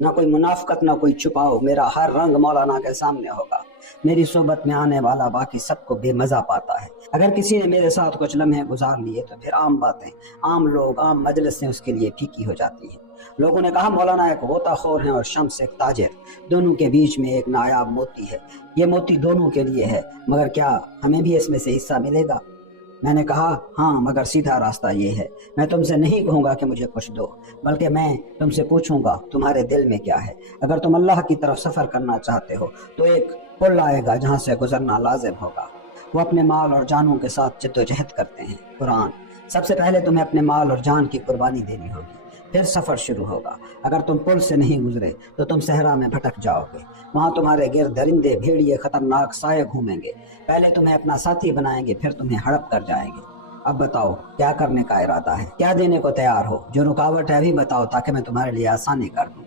نہ کوئی منافقت نہ کوئی چھپاؤ، میرا ہر رنگ مولانا کے سامنے ہوگا۔ میری صحبت میں آنے والا باقی سب کو بے مزہ پاتا ہے۔ اگر کسی نے میرے ساتھ کچھ لمحے گزار لیے تو پھر عام باتیں، عام لوگ، عام مجلسیں اس کے لیے پھیکی ہو جاتی ہیں۔ لوگوں نے کہا مولانا ایک غوطہ خور ہیں اور شمس ایک تاجر، دونوں کے بیچ میں ایک نایاب موتی ہے، یہ موتی دونوں کے لیے ہے، مگر کیا ہمیں بھی اس میں سے حصہ ملے گا؟ میں نے کہا ہاں، مگر سیدھا راستہ یہ ہے، میں تم سے نہیں کہوں گا کہ مجھے کچھ دو، بلکہ میں تم سے پوچھوں گا تمہارے دل میں کیا ہے۔ اگر تم اللہ کی طرف سفر کرنا چاہتے ہو تو ایک پل آئے گا جہاں سے گزرنا لازم ہوگا۔ وہ اپنے مال اور جانوں کے ساتھ جدوجہد کرتے ہیں۔ قرآن: سب سے پہلے تمہیں اپنے مال اور جان کی قربانی دینی ہوگی، پھر سفر شروع ہوگا۔ اگر تم پل سے نہیں گزرے تو تم صحرا میں بھٹک جاؤ گے، وہاں تمہارے گرد درندے، بھیڑیے، خطرناک سائے گھومیں گے، پہلے تمہیں اپنا ساتھی بنائیں گے، پھر تمہیں ہڑپ کر جائیں گے۔ اب بتاؤ کیا کرنے کا ارادہ ہے، کیا دینے کو تیار ہو؟ جو رکاوٹ ہے ابھی بتاؤ تاکہ میں تمہارے لیے آسانی کر دوں۔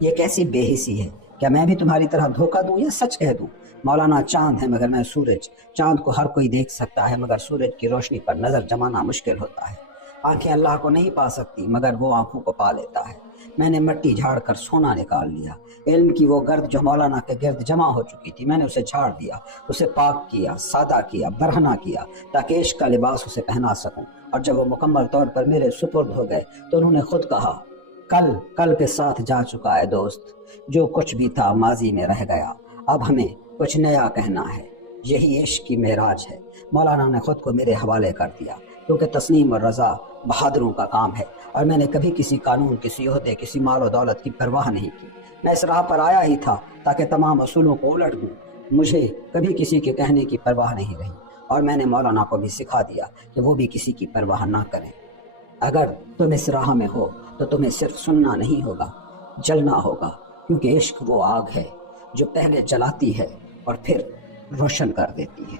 یہ کیسی بے حسی ہے، کیا میں بھی تمہاری طرح دھوکہ دوں یا سچ کہہ دوں؟ مولانا چاند ہے مگر میں سورج، چاند کو ہر کوئی دیکھ سکتا ہے مگر سورج کی روشنی پر نظر جمانا مشکل ہوتا ہے۔ آنکھیں اللہ کو نہیں پا سکتی مگر وہ آنکھوں کو پا لیتا ہے۔ میں نے مٹی جھاڑ کر سونا نکال لیا، علم کی وہ گرد جو مولانا کے گرد جمع ہو چکی تھی، میں نے اسے جھاڑ دیا، اسے پاک کیا، سادہ کیا، برہنہ کیا، تاکہ عشق کا لباس اسے پہنا سکوں۔ اور جب وہ مکمل طور پر میرے سپرد ہو گئے تو انہوں نے خود کہا، کل کے ساتھ جا چکا ہے دوست، جو کچھ بھی تھا ماضی میں رہ گیا، اب ہمیں کچھ نیا کہنا ہے، یہی عشق کی معراج ہے۔ مولانا نے خود کو میرے حوالے کر دیا، کیونکہ تسلیم اور رضا بہادروں کا کام ہے، اور میں نے کبھی کسی قانون، کسی عہدے، کسی مال و دولت کی پرواہ نہیں کی۔ میں اس راہ پر آیا ہی تھا تاکہ تمام اصولوں کو الٹ دوں، مجھے کبھی کسی کے کہنے کی پرواہ نہیں رہی، اور میں نے مولانا کو بھی سکھا دیا کہ وہ بھی کسی کی پرواہ نہ کریں۔ اگر تم اس راہ میں ہو تو تمہیں صرف سننا نہیں ہوگا، جلنا ہوگا، کیونکہ عشق وہ آگ ہے جو پہلے جلاتی ہے اور پھر روشن کر دیتی ہے۔